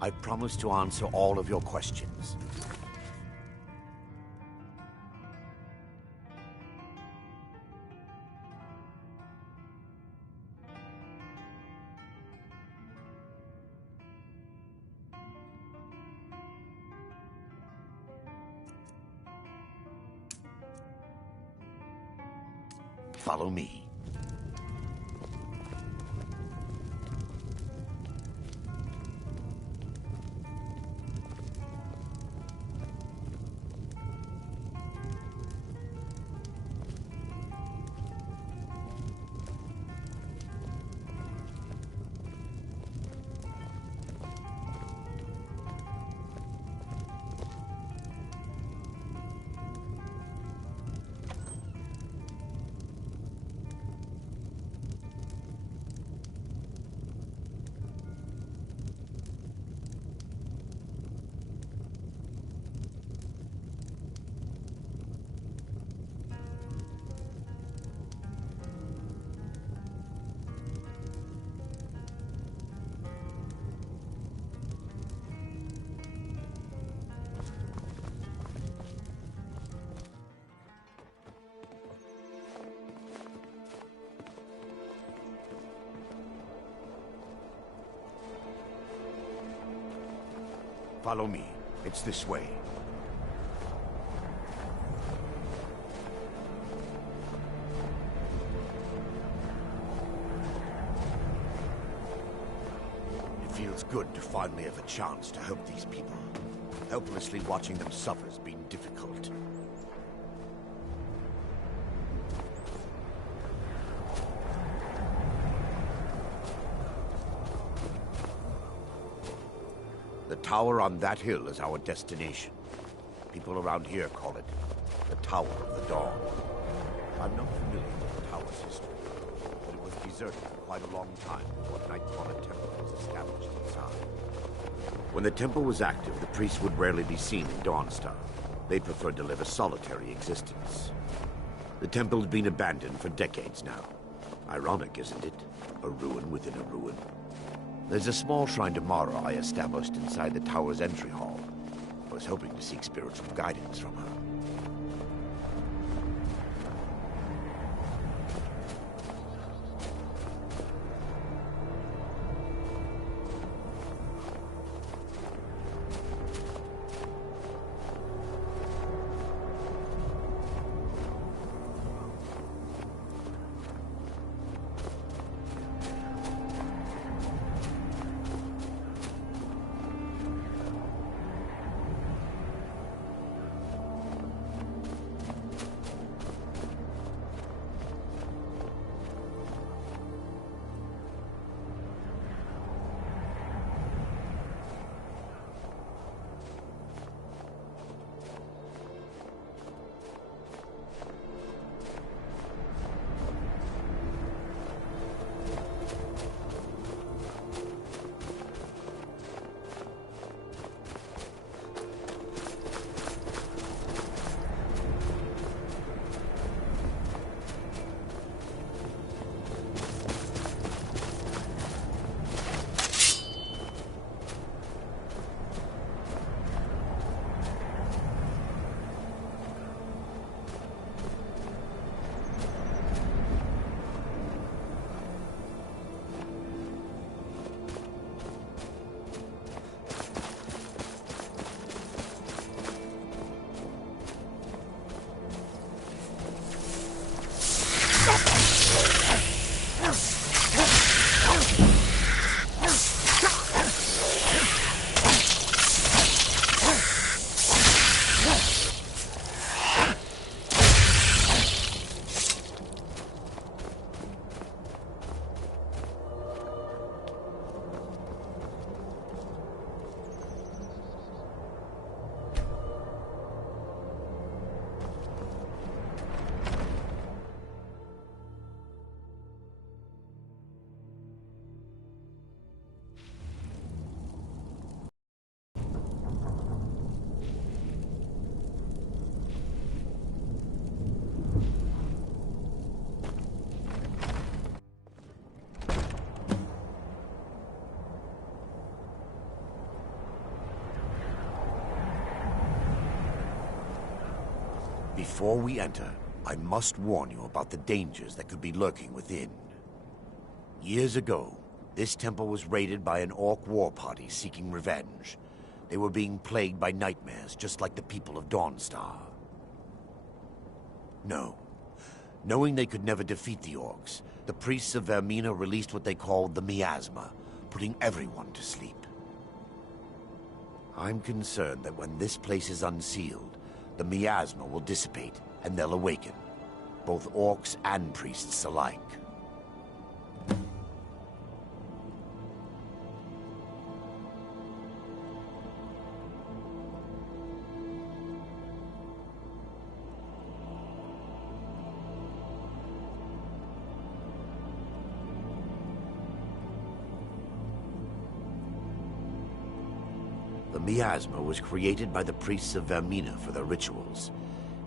I promise to answer all of your questions. Follow me. Follow me. It's this way. It feels good to finally have a chance to help these people. Helplessly watching them suffer has been difficult. The tower on that hill is our destination. People around here call it the Tower of the Dawn. I'm not familiar with the tower's history, but it was deserted for quite a long time before Nightcrawler Temple was established inside. When the temple was active, the priests would rarely be seen in Dawnstar. They preferred to live a solitary existence. The temple has been abandoned for decades now. Ironic, isn't it? A ruin within a ruin. There's a small shrine to Mara I established inside the tower's entry hall. I was hoping to seek spiritual guidance from her. Before we enter, I must warn you about the dangers that could be lurking within. Years ago, this temple was raided by an orc war party seeking revenge. They were being plagued by nightmares, just like the people of Dawnstar. No. Knowing they could never defeat the orcs, the priests of Vermina released what they called the miasma, putting everyone to sleep. I'm concerned that when this place is unsealed, the miasma will dissipate, and they'll awaken. Both orcs and priests alike. The miasma was created by the priests of Vermina for their rituals.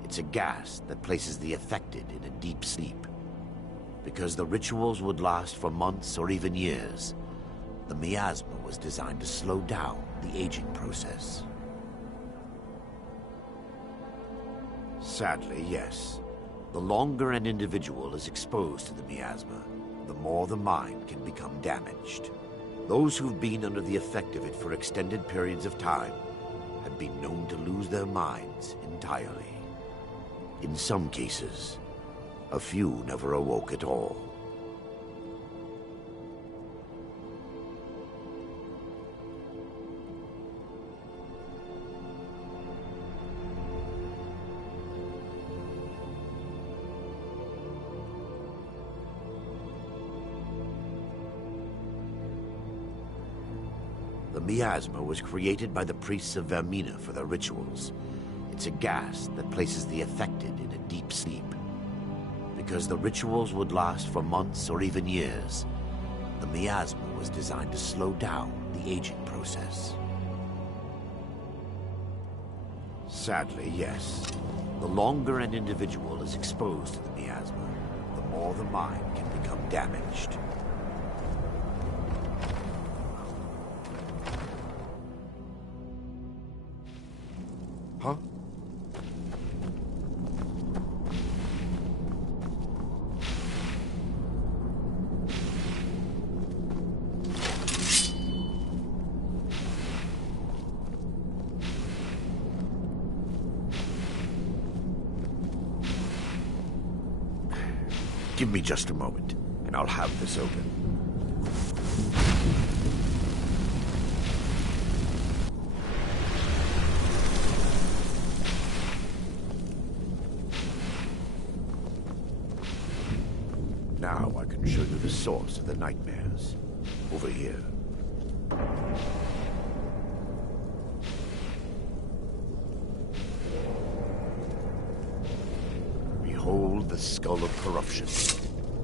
It's a gas that places the affected in a deep sleep. Because the rituals would last for months or even years, the miasma was designed to slow down the aging process. Sadly, yes. The longer an individual is exposed to the miasma, the more the mind can become damaged. Those who've been under the effect of it for extended periods of time have been known to lose their minds entirely. In some cases, a few never awoke at all. The miasma was created by the priests of Vermina for their rituals. It's a gas that places the affected in a deep sleep. Because the rituals would last for months or even years, the miasma was designed to slow down the aging process. Sadly, yes. The longer an individual is exposed to the miasma, the more the mind can become damaged. Huh? Give me just a moment, and I'll have this open. Now I can show you the source of the nightmares. Over here. Behold the Skull of Corruption,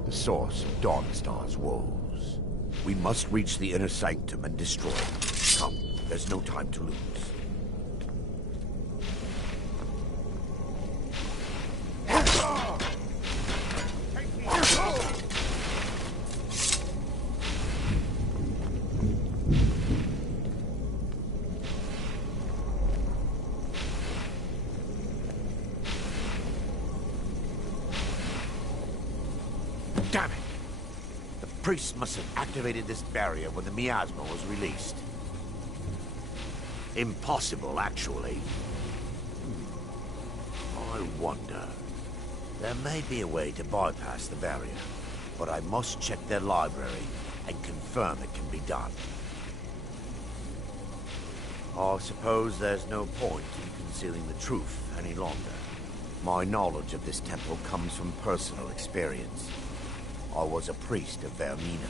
the source of Dawnstar's woes. We must reach the inner sanctum and destroy it. Come, there's no time to lose. Damn it! The priest must have activated this barrier when the miasma was released. Impossible, actually. I wonder. There may be a way to bypass the barrier, but I must check their library and confirm it can be done. I suppose there's no point in concealing the truth any longer. My knowledge of this temple comes from personal experience. I was a priest of Vermina.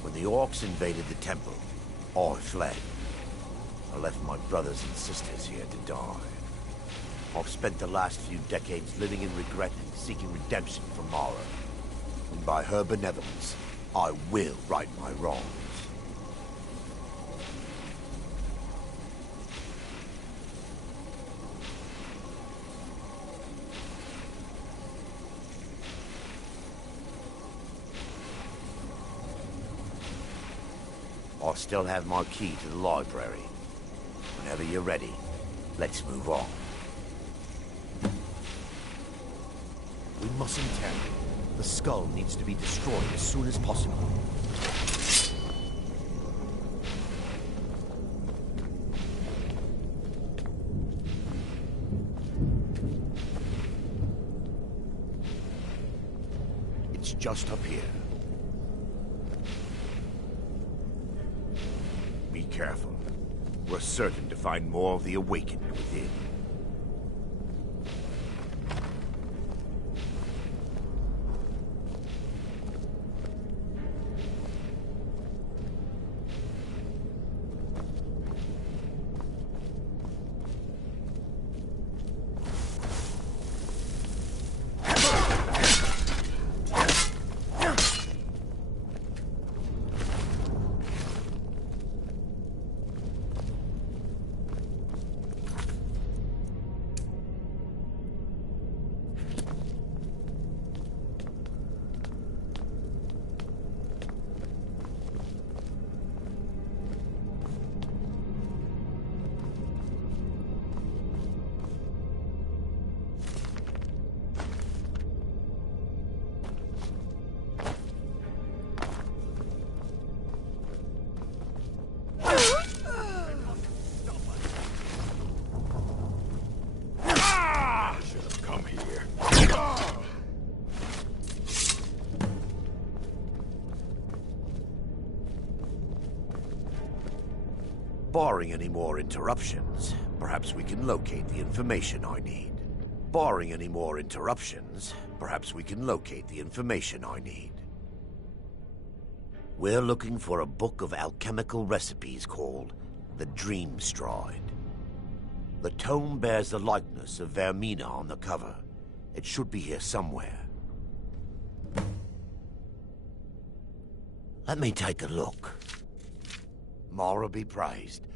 When the orcs invaded the temple, I fled. I left my brothers and sisters here to die. I've spent the last few decades living in regret and seeking redemption from Mara. And by her benevolence, I will right my wrongs. I still have my key to the library. Whenever you're ready, let's move on. We mustn't tarry. The skull needs to be destroyed as soon as possible. It's just up here. Be careful. We're certain to find more of the awakened within. Barring any more interruptions, perhaps we can locate the information I need. Barring any more interruptions, perhaps we can locate the information I need. We're looking for a book of alchemical recipes called the Dream Stride. The tome bears the likeness of Vermina on the cover. It should be here somewhere. Let me take a look. Mara be praised.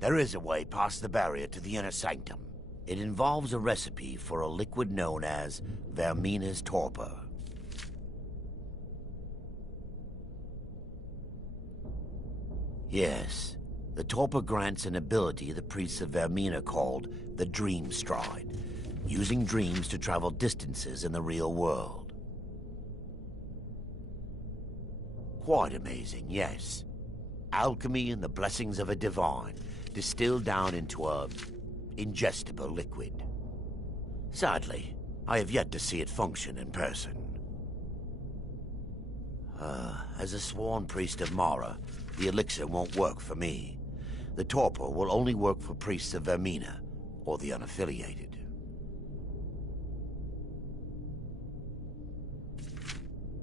There is a way past the barrier to the inner sanctum. It involves a recipe for a liquid known as Vermina's torpor. Yes, the torpor grants an ability the priests of Vermina called the Dream Stride, using dreams to travel distances in the real world. Quite amazing, yes. Alchemy and the blessings of a divine, distilled down into a ingestible liquid. Sadly, I have yet to see it function in person. As a sworn priest of Mara, the elixir won't work for me. The torpor will only work for priests of Vermina, or the unaffiliated.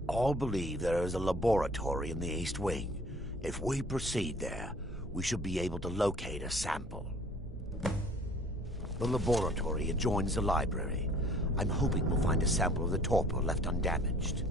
All believe there is a laboratory in the East Wing. If we proceed there, we should be able to locate a sample. The laboratory adjoins the library. I'm hoping we'll find a sample of the torpor left undamaged.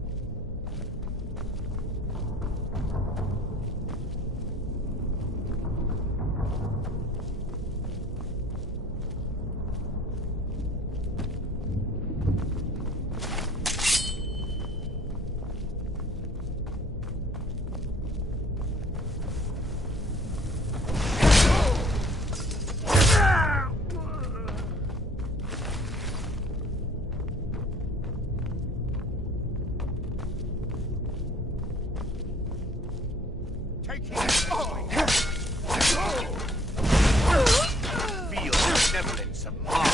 Feel the semblance of Mara.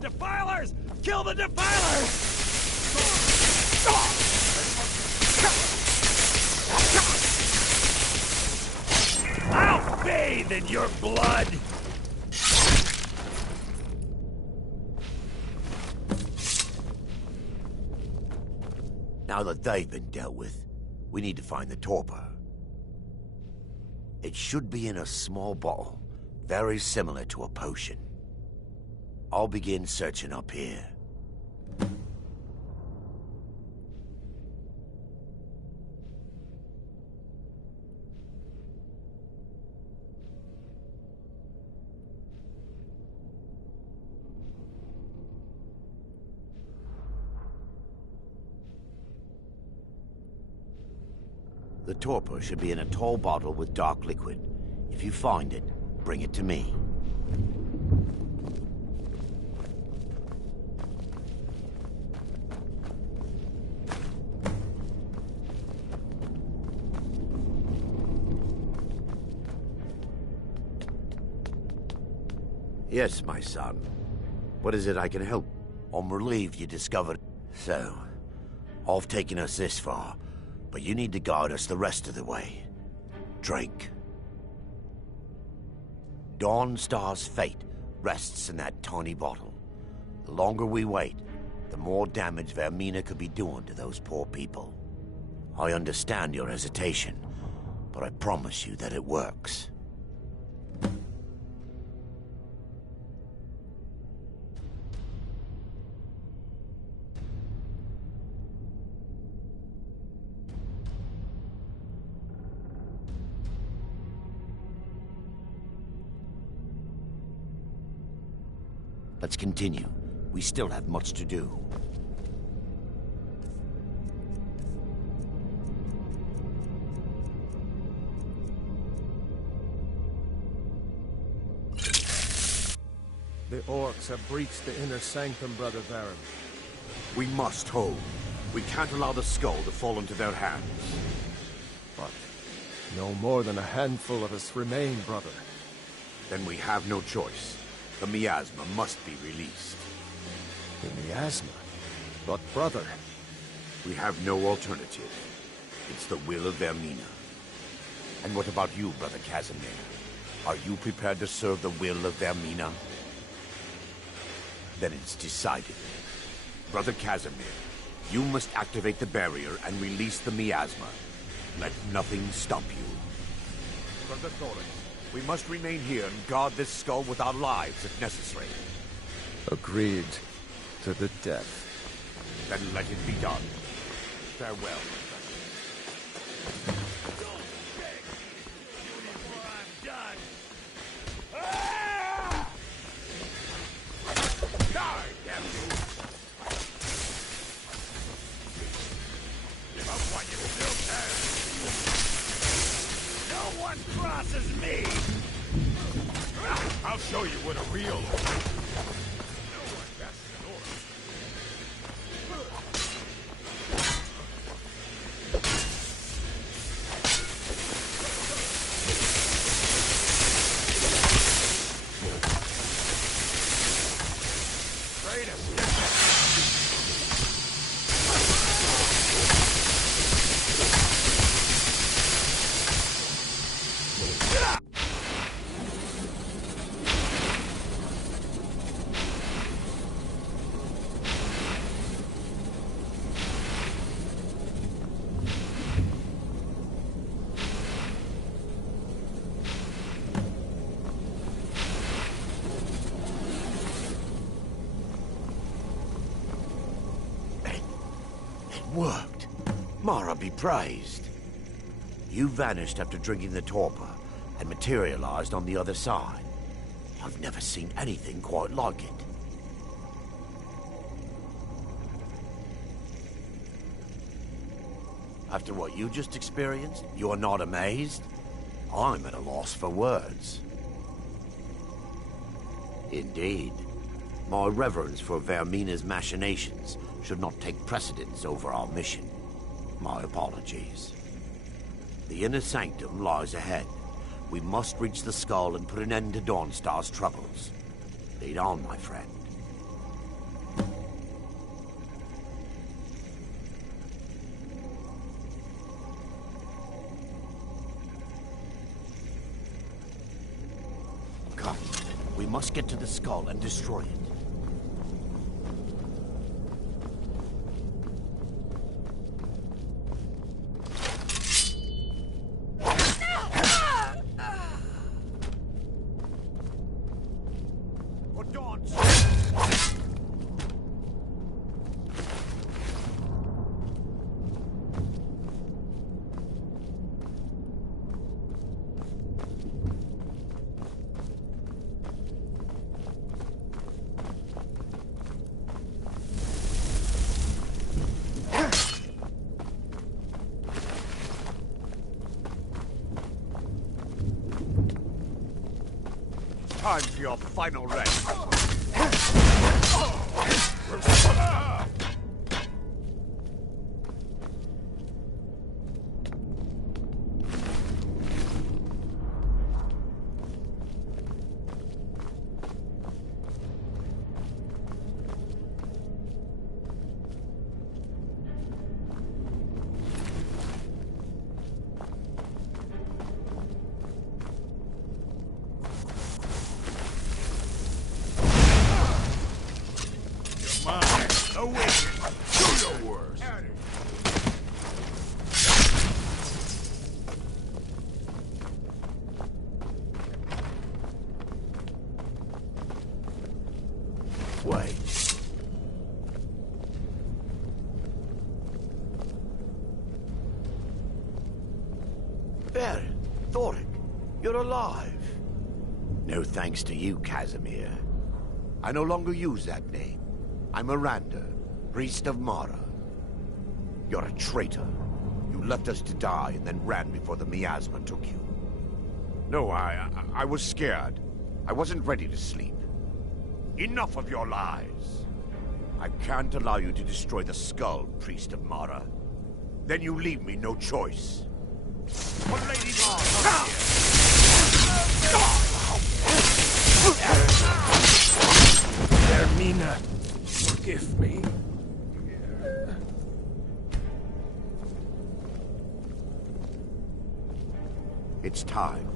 Defilers! Kill the defilers! I'll bathe in your blood! Now that they've been dealt with, we need to find the torpor. It should be in a small bottle, very similar to a potion. I'll begin searching up here. The torpor should be in a tall bottle with dark liquid. If you find it, bring it to me. Yes, my son. What is it I can help? I'm relieved you discovered. So, I've taken us this far, but you need to guide us the rest of the way. Drink. Dawnstar's fate rests in that tiny bottle. The longer we wait, the more damage Vermina could be doing to those poor people. I understand your hesitation, but I promise you that it works. Let's continue. We still have much to do. The orcs have breached the inner sanctum, Brother Baron. We must hold. We can't allow the skull to fall into their hands. But no more than a handful of us remain, brother. Then we have no choice. The miasma must be released. The miasma? But brother... We have no alternative. It's the will of Vermina. And what about you, Brother Casimir? Are you prepared to serve the will of Vermina? Then it's decided. Brother Casimir, you must activate the barrier and release the miasma. Let nothing stop you. Brother Thorin, we must remain here and guard this skull with our lives if necessary. Agreed to the death. Then let it be done. Farewell. Crosses me! I'll show you what a real... No one bests an order. Worked. Mara be praised. You vanished after drinking the torpor and materialized on the other side. I've never seen anything quite like it. After what you just experienced, you are not amazed? I'm at a loss for words. Indeed. My reverence for Vermina's machinations should not take precedence over our mission. My apologies. The inner sanctum lies ahead. We must reach the skull and put an end to Dawnstar's troubles. Lead on, my friend. Come. We must get to the skull and destroy it. Time for your final rest. There, Thorin, you're alive. No thanks to you, Casimir. I no longer use that name. I'm Miranda, priest of Mara. You're a traitor. You left us to die and then ran before the miasma took you. No, I was scared. I wasn't ready to sleep. Enough of your lies. I can't allow you to destroy the skull, priest of Mara. Then you leave me no choice. But Lady Mara, Vermina, forgive me. It's time.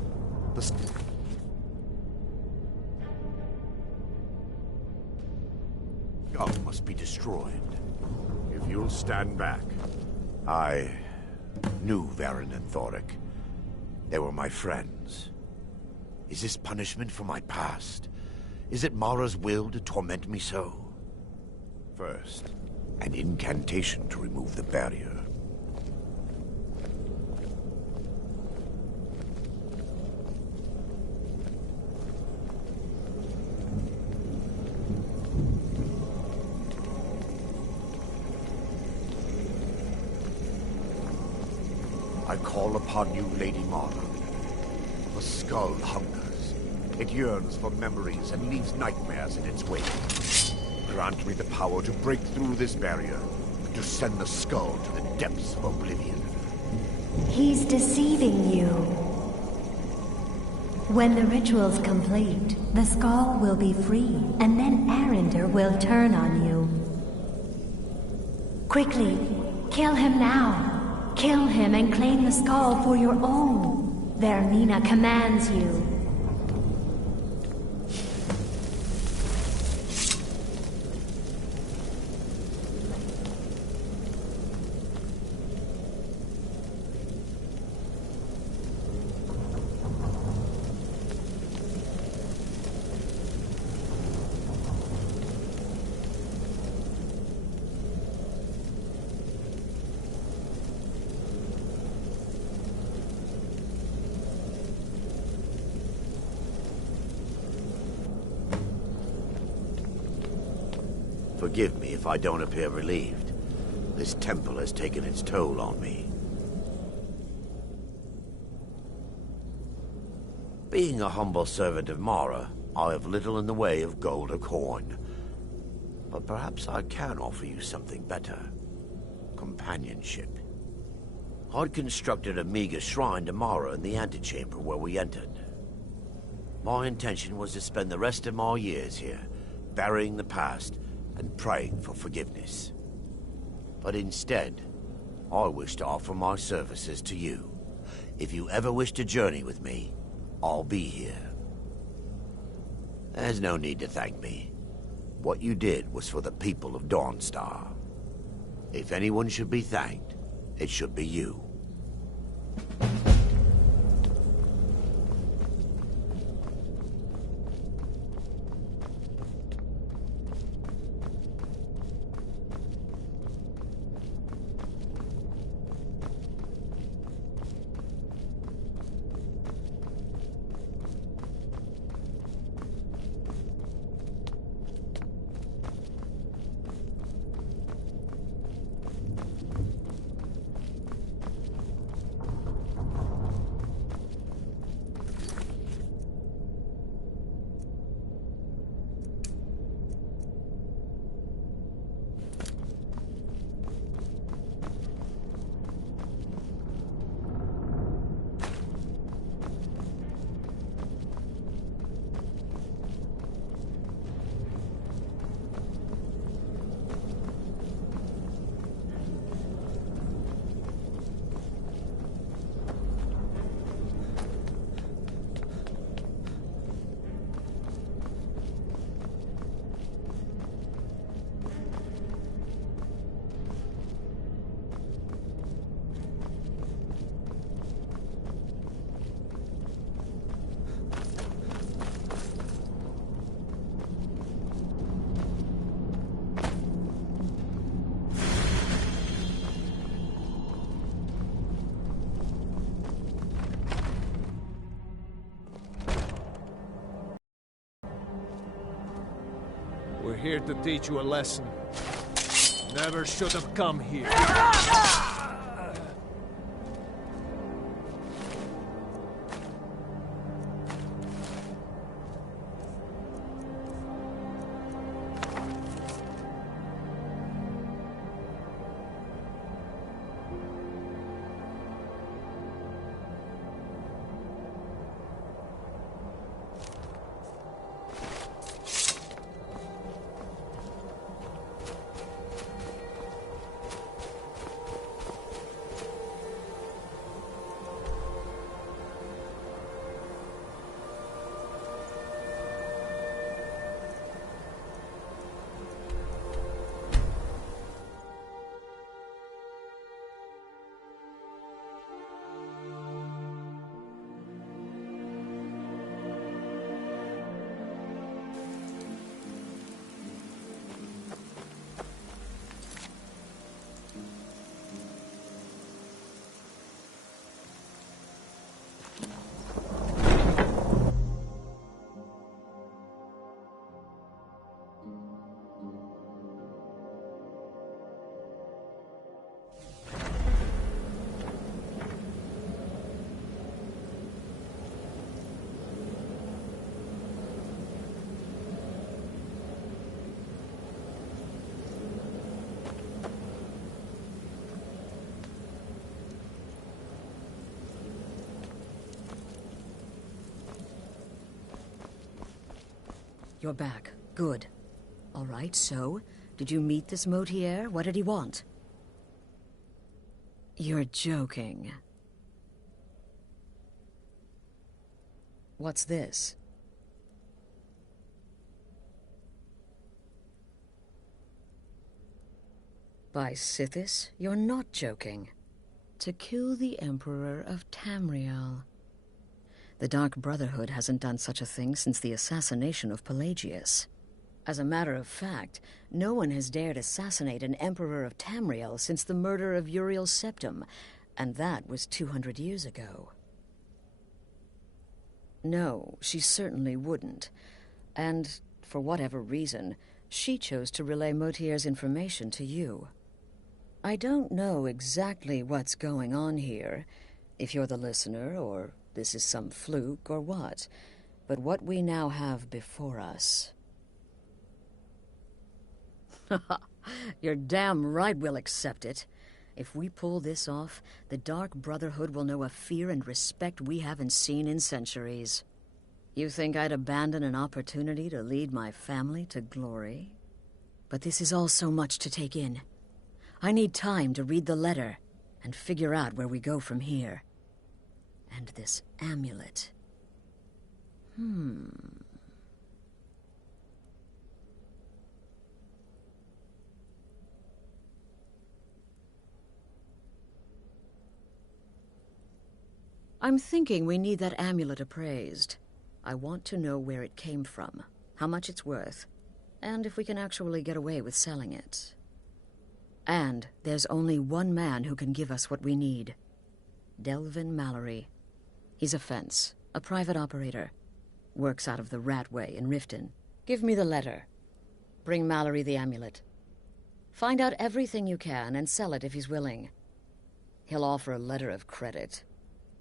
God must be destroyed. If you'll stand back. I knew Varen and Thoric. They were my friends. Is this punishment for my past? Is it Mara's will to torment me so? First, an incantation to remove the barrier. I call upon you, Lady Mara. The skull hungers. It yearns for memories and leaves nightmares in its wake. Grant me the power to break through this barrier, to send the skull to the depths of oblivion. He's deceiving you. When the ritual's complete, the skull will be free, and then Arender will turn on you. Quickly, kill him now. Kill him and claim the skull for your own. Vaermina commands you. Forgive me if I don't appear relieved. This temple has taken its toll on me. Being a humble servant of Mara, I have little in the way of gold or coin. But perhaps I can offer you something better. Companionship. I'd constructed a meager shrine to Mara in the antechamber where we entered. My intention was to spend the rest of my years here, burying the past and praying for forgiveness. But instead, I wish to offer my services to you. If you ever wish to journey with me, I'll be here. There's no need to thank me. What you did was for the people of Dawnstar. If anyone should be thanked, it should be you. We're here to teach you a lesson. Never should have come here. You're back. Good. All right, so, did you meet this Motier? What did he want? You're joking. What's this? By Sithis, you're not joking. To kill the Emperor of Tamriel. The Dark Brotherhood hasn't done such a thing since the assassination of Pelagius. As a matter of fact, no one has dared assassinate an Emperor of Tamriel since the murder of Uriel Septim, and that was 200 years ago. No, she certainly wouldn't. And, for whatever reason, she chose to relay Motier's information to you. I don't know exactly what's going on here, if you're the listener, or this is some fluke, or what. But what we now have before us... You're damn right we'll accept it. If we pull this off, the Dark Brotherhood will know a fear and respect we haven't seen in centuries. You think I'd abandon an opportunity to lead my family to glory? But this is all so much to take in. I need time to read the letter and figure out where we go from here. And this amulet. I'm thinking we need that amulet appraised. I want to know where it came from, how much it's worth, and if we can actually get away with selling it. And there's only one man who can give us what we need. Delvin Mallory. He's a fence, a private operator. Works out of the Ratway in Riften. Give me the letter. Bring Mallory the amulet. Find out everything you can and sell it if he's willing. He'll offer a letter of credit.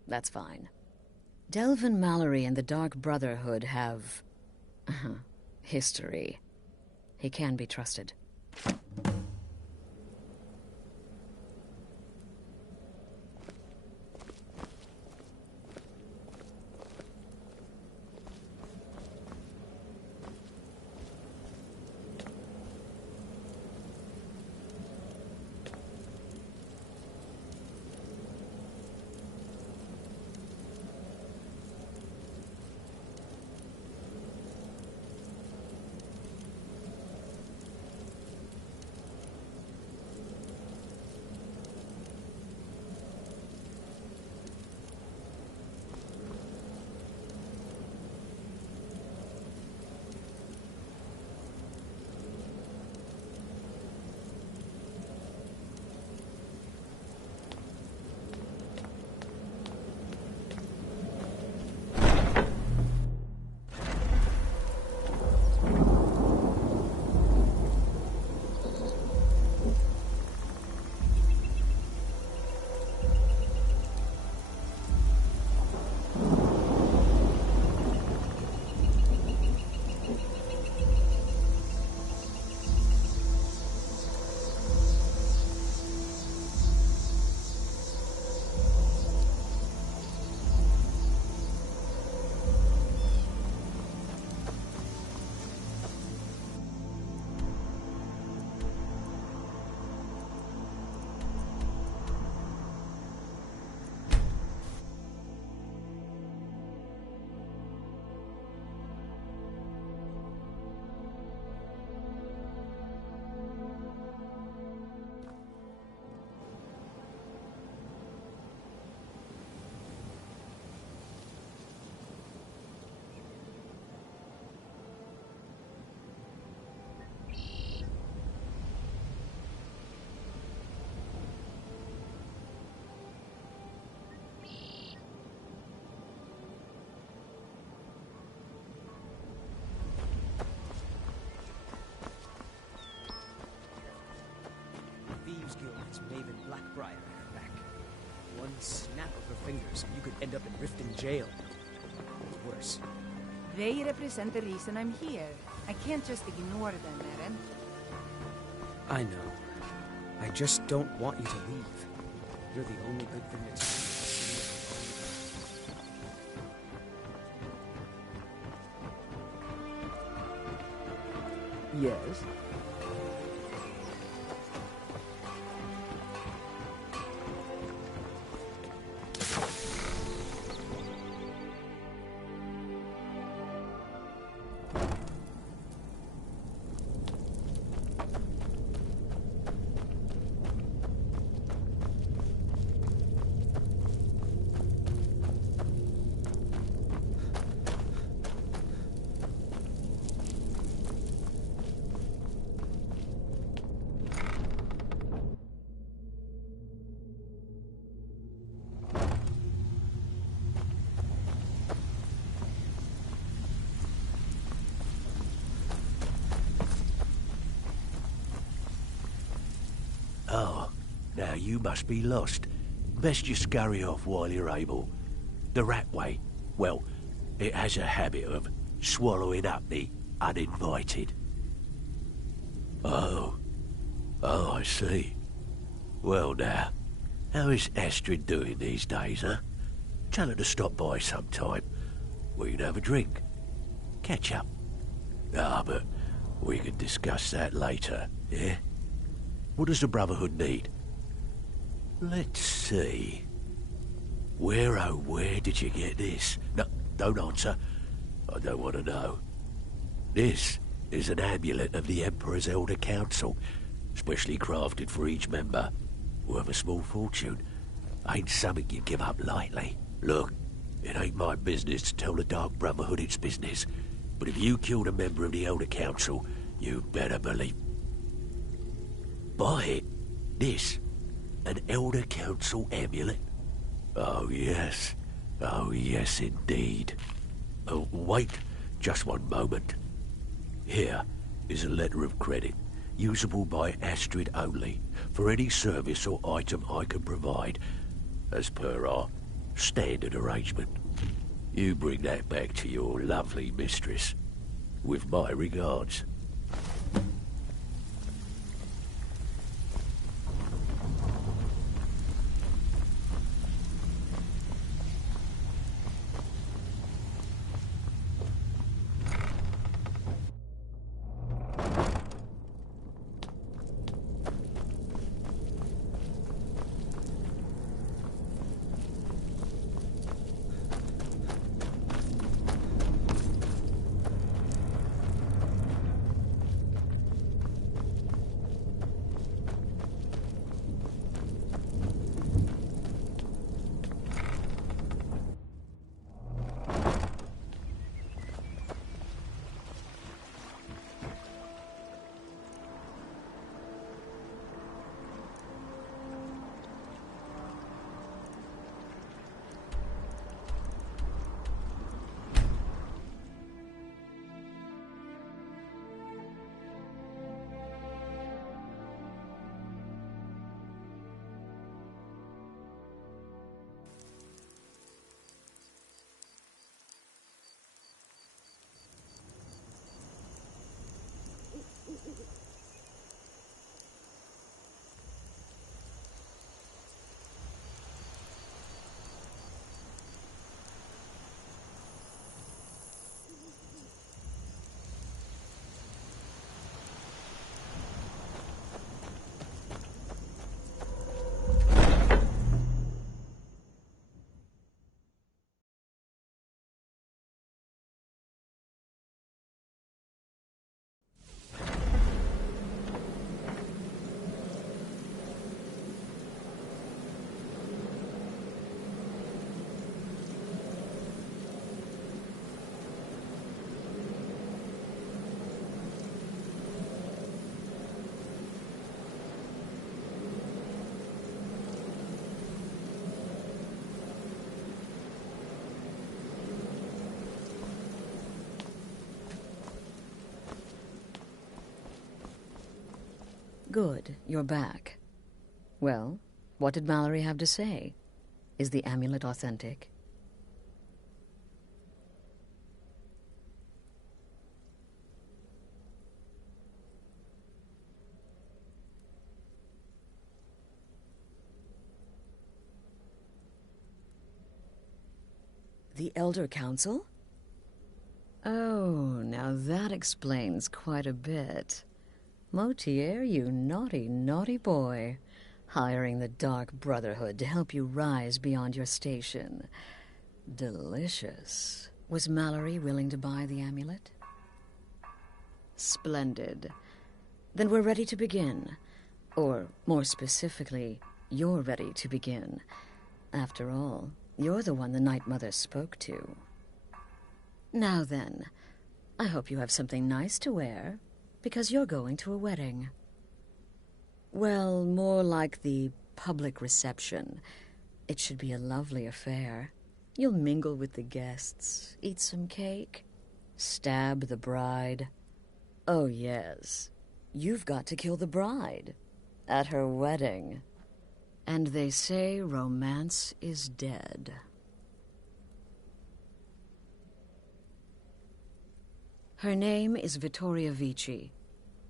That's fine. Delvin Mallory and the Dark Brotherhood have... history. He can be trusted. Maven Blackbriar at her back. One snap of her fingers, you could end up in Riften jail. Or worse. They represent the reason I'm here. I can't just ignore them, Eren. I know. I just don't want you to leave. You're the only good thing that's happened. Yes? Oh, now you must be lost. Best you scurry off while you're able. The rat way, well, it has a habit of swallowing up the uninvited. Oh, I see. Well now, how is Astrid doing these days, huh? Tell her to stop by sometime. We can have a drink. Catch up. But we can discuss that later, yeah? What does the Brotherhood need? Let's see. Where did you get this? No, don't answer. I don't want to know. This is an amulet of the Emperor's Elder Council, specially crafted for each member. Worth a small fortune. Ain't something you give up lightly. Look, it ain't my business to tell the Dark Brotherhood its business, but if you killed a member of the Elder Council, you better believe... Buy it. This, an Elder Council amulet? Oh yes indeed. Oh, wait just one moment. Here is a letter of credit, usable by Astrid only, for any service or item I can provide, as per our standard arrangement. You bring that back to your lovely mistress, with my regards. Good, you're back. Well, what did Mallory have to say? Is the amulet authentic? The Elder Council? Oh, now that explains quite a bit. Motier, you naughty, naughty boy. Hiring the Dark Brotherhood to help you rise beyond your station. Delicious. Was Mallory willing to buy the amulet? Splendid. Then we're ready to begin. Or, more specifically, you're ready to begin. After all, you're the one the Night Mother spoke to. Now then, I hope you have something nice to wear, because you're going to a wedding. Well, more like the public reception. It should be a lovely affair. You'll mingle with the guests, eat some cake, stab the bride. Oh yes, you've got to kill the bride at her wedding. And they say romance is dead. Her name is Vittoria Vici.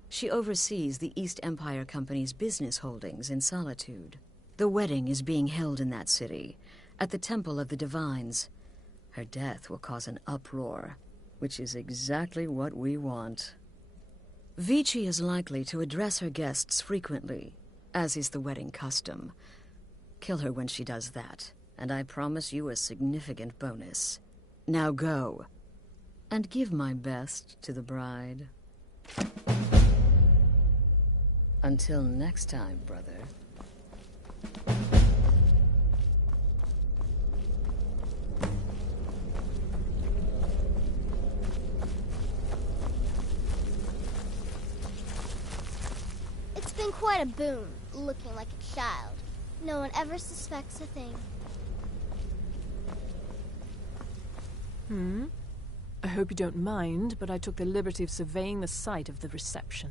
She oversees the East Empire Company's business holdings in Solitude. The wedding is being held in that city, at the Temple of the Divines. Her death will cause an uproar, which is exactly what we want. Vici is likely to address her guests frequently, as is the wedding custom. Kill her when she does that, and I promise you a significant bonus. Now go, and give my best to the bride. Until next time, brother. It's been quite a boon, looking like a child. No one ever suspects a thing. I hope you don't mind, but I took the liberty of surveying the site of the reception.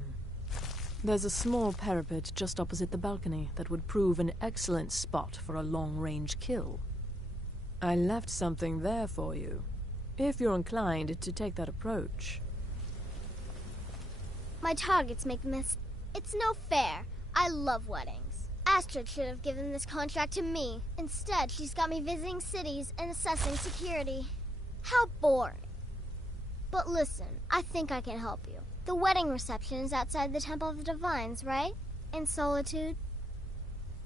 There's a small parapet just opposite the balcony that would prove an excellent spot for a long-range kill. I left something there for you, if you're inclined to take that approach. My targets make It's no fair. I love weddings. Astrid should have given this contract to me. Instead, she's got me visiting cities and assessing security. How boring. But listen, I think I can help you. The wedding reception is outside the Temple of the Divines, right? In Solitude?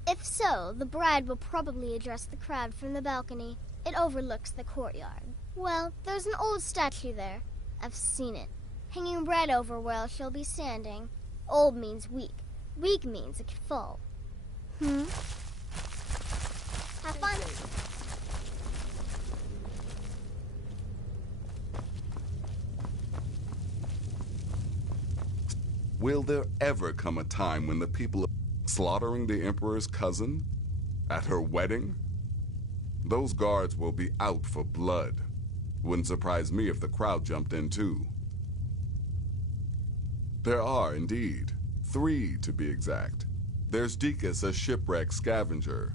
If so, the bride will probably address the crowd from the balcony. It overlooks the courtyard. Well, there's an old statue there. I've seen it, hanging right over where she'll be standing. Old means weak. Weak means it could fall. Have fun. Will there ever come a time when the people are slaughtering the Emperor's cousin? At her wedding? Those guards will be out for blood. Wouldn't surprise me if the crowd jumped in too. There are, indeed. 3, to be exact. There's Deacus, a shipwreck scavenger,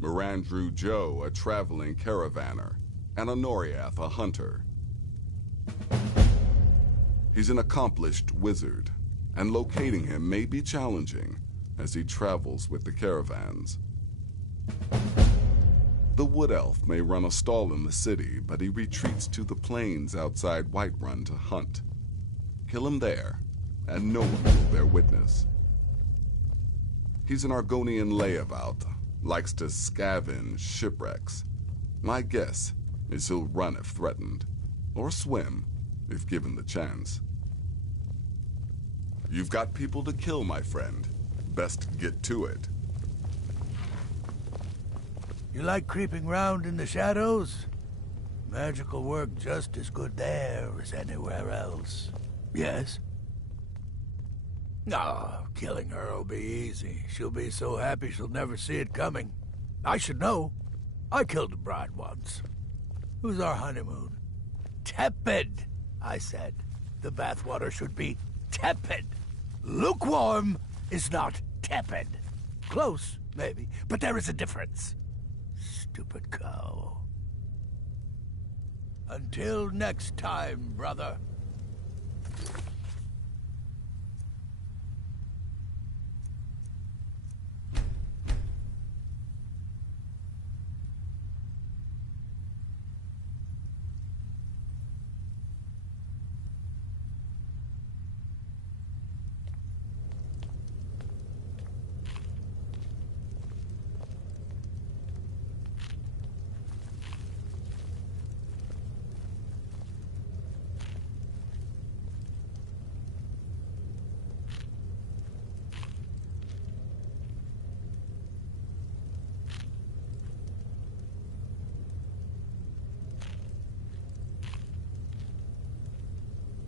Mirandru Joe, a traveling caravaner, and Honoriath, a hunter. He's an accomplished wizard, and locating him may be challenging as he travels with the caravans. The Wood Elf may run a stall in the city, but he retreats to the plains outside Whiterun to hunt. Kill him there, and no one will bear witness. He's an Argonian layabout, likes to scavenge shipwrecks. My guess is he'll run if threatened, or swim if given the chance. You've got people to kill, my friend. Best get to it. You like creeping round in the shadows? Magical work just as good there as anywhere else. Yes? No, killing her'll be easy. She'll be so happy she'll never see it coming. I should know. I killed a bride once. Who's our honeymoon? Tepid, I said. The bathwater should be tepid. Lukewarm is not tepid. Close, maybe, but there is a difference. Stupid cow. Until next time, brother.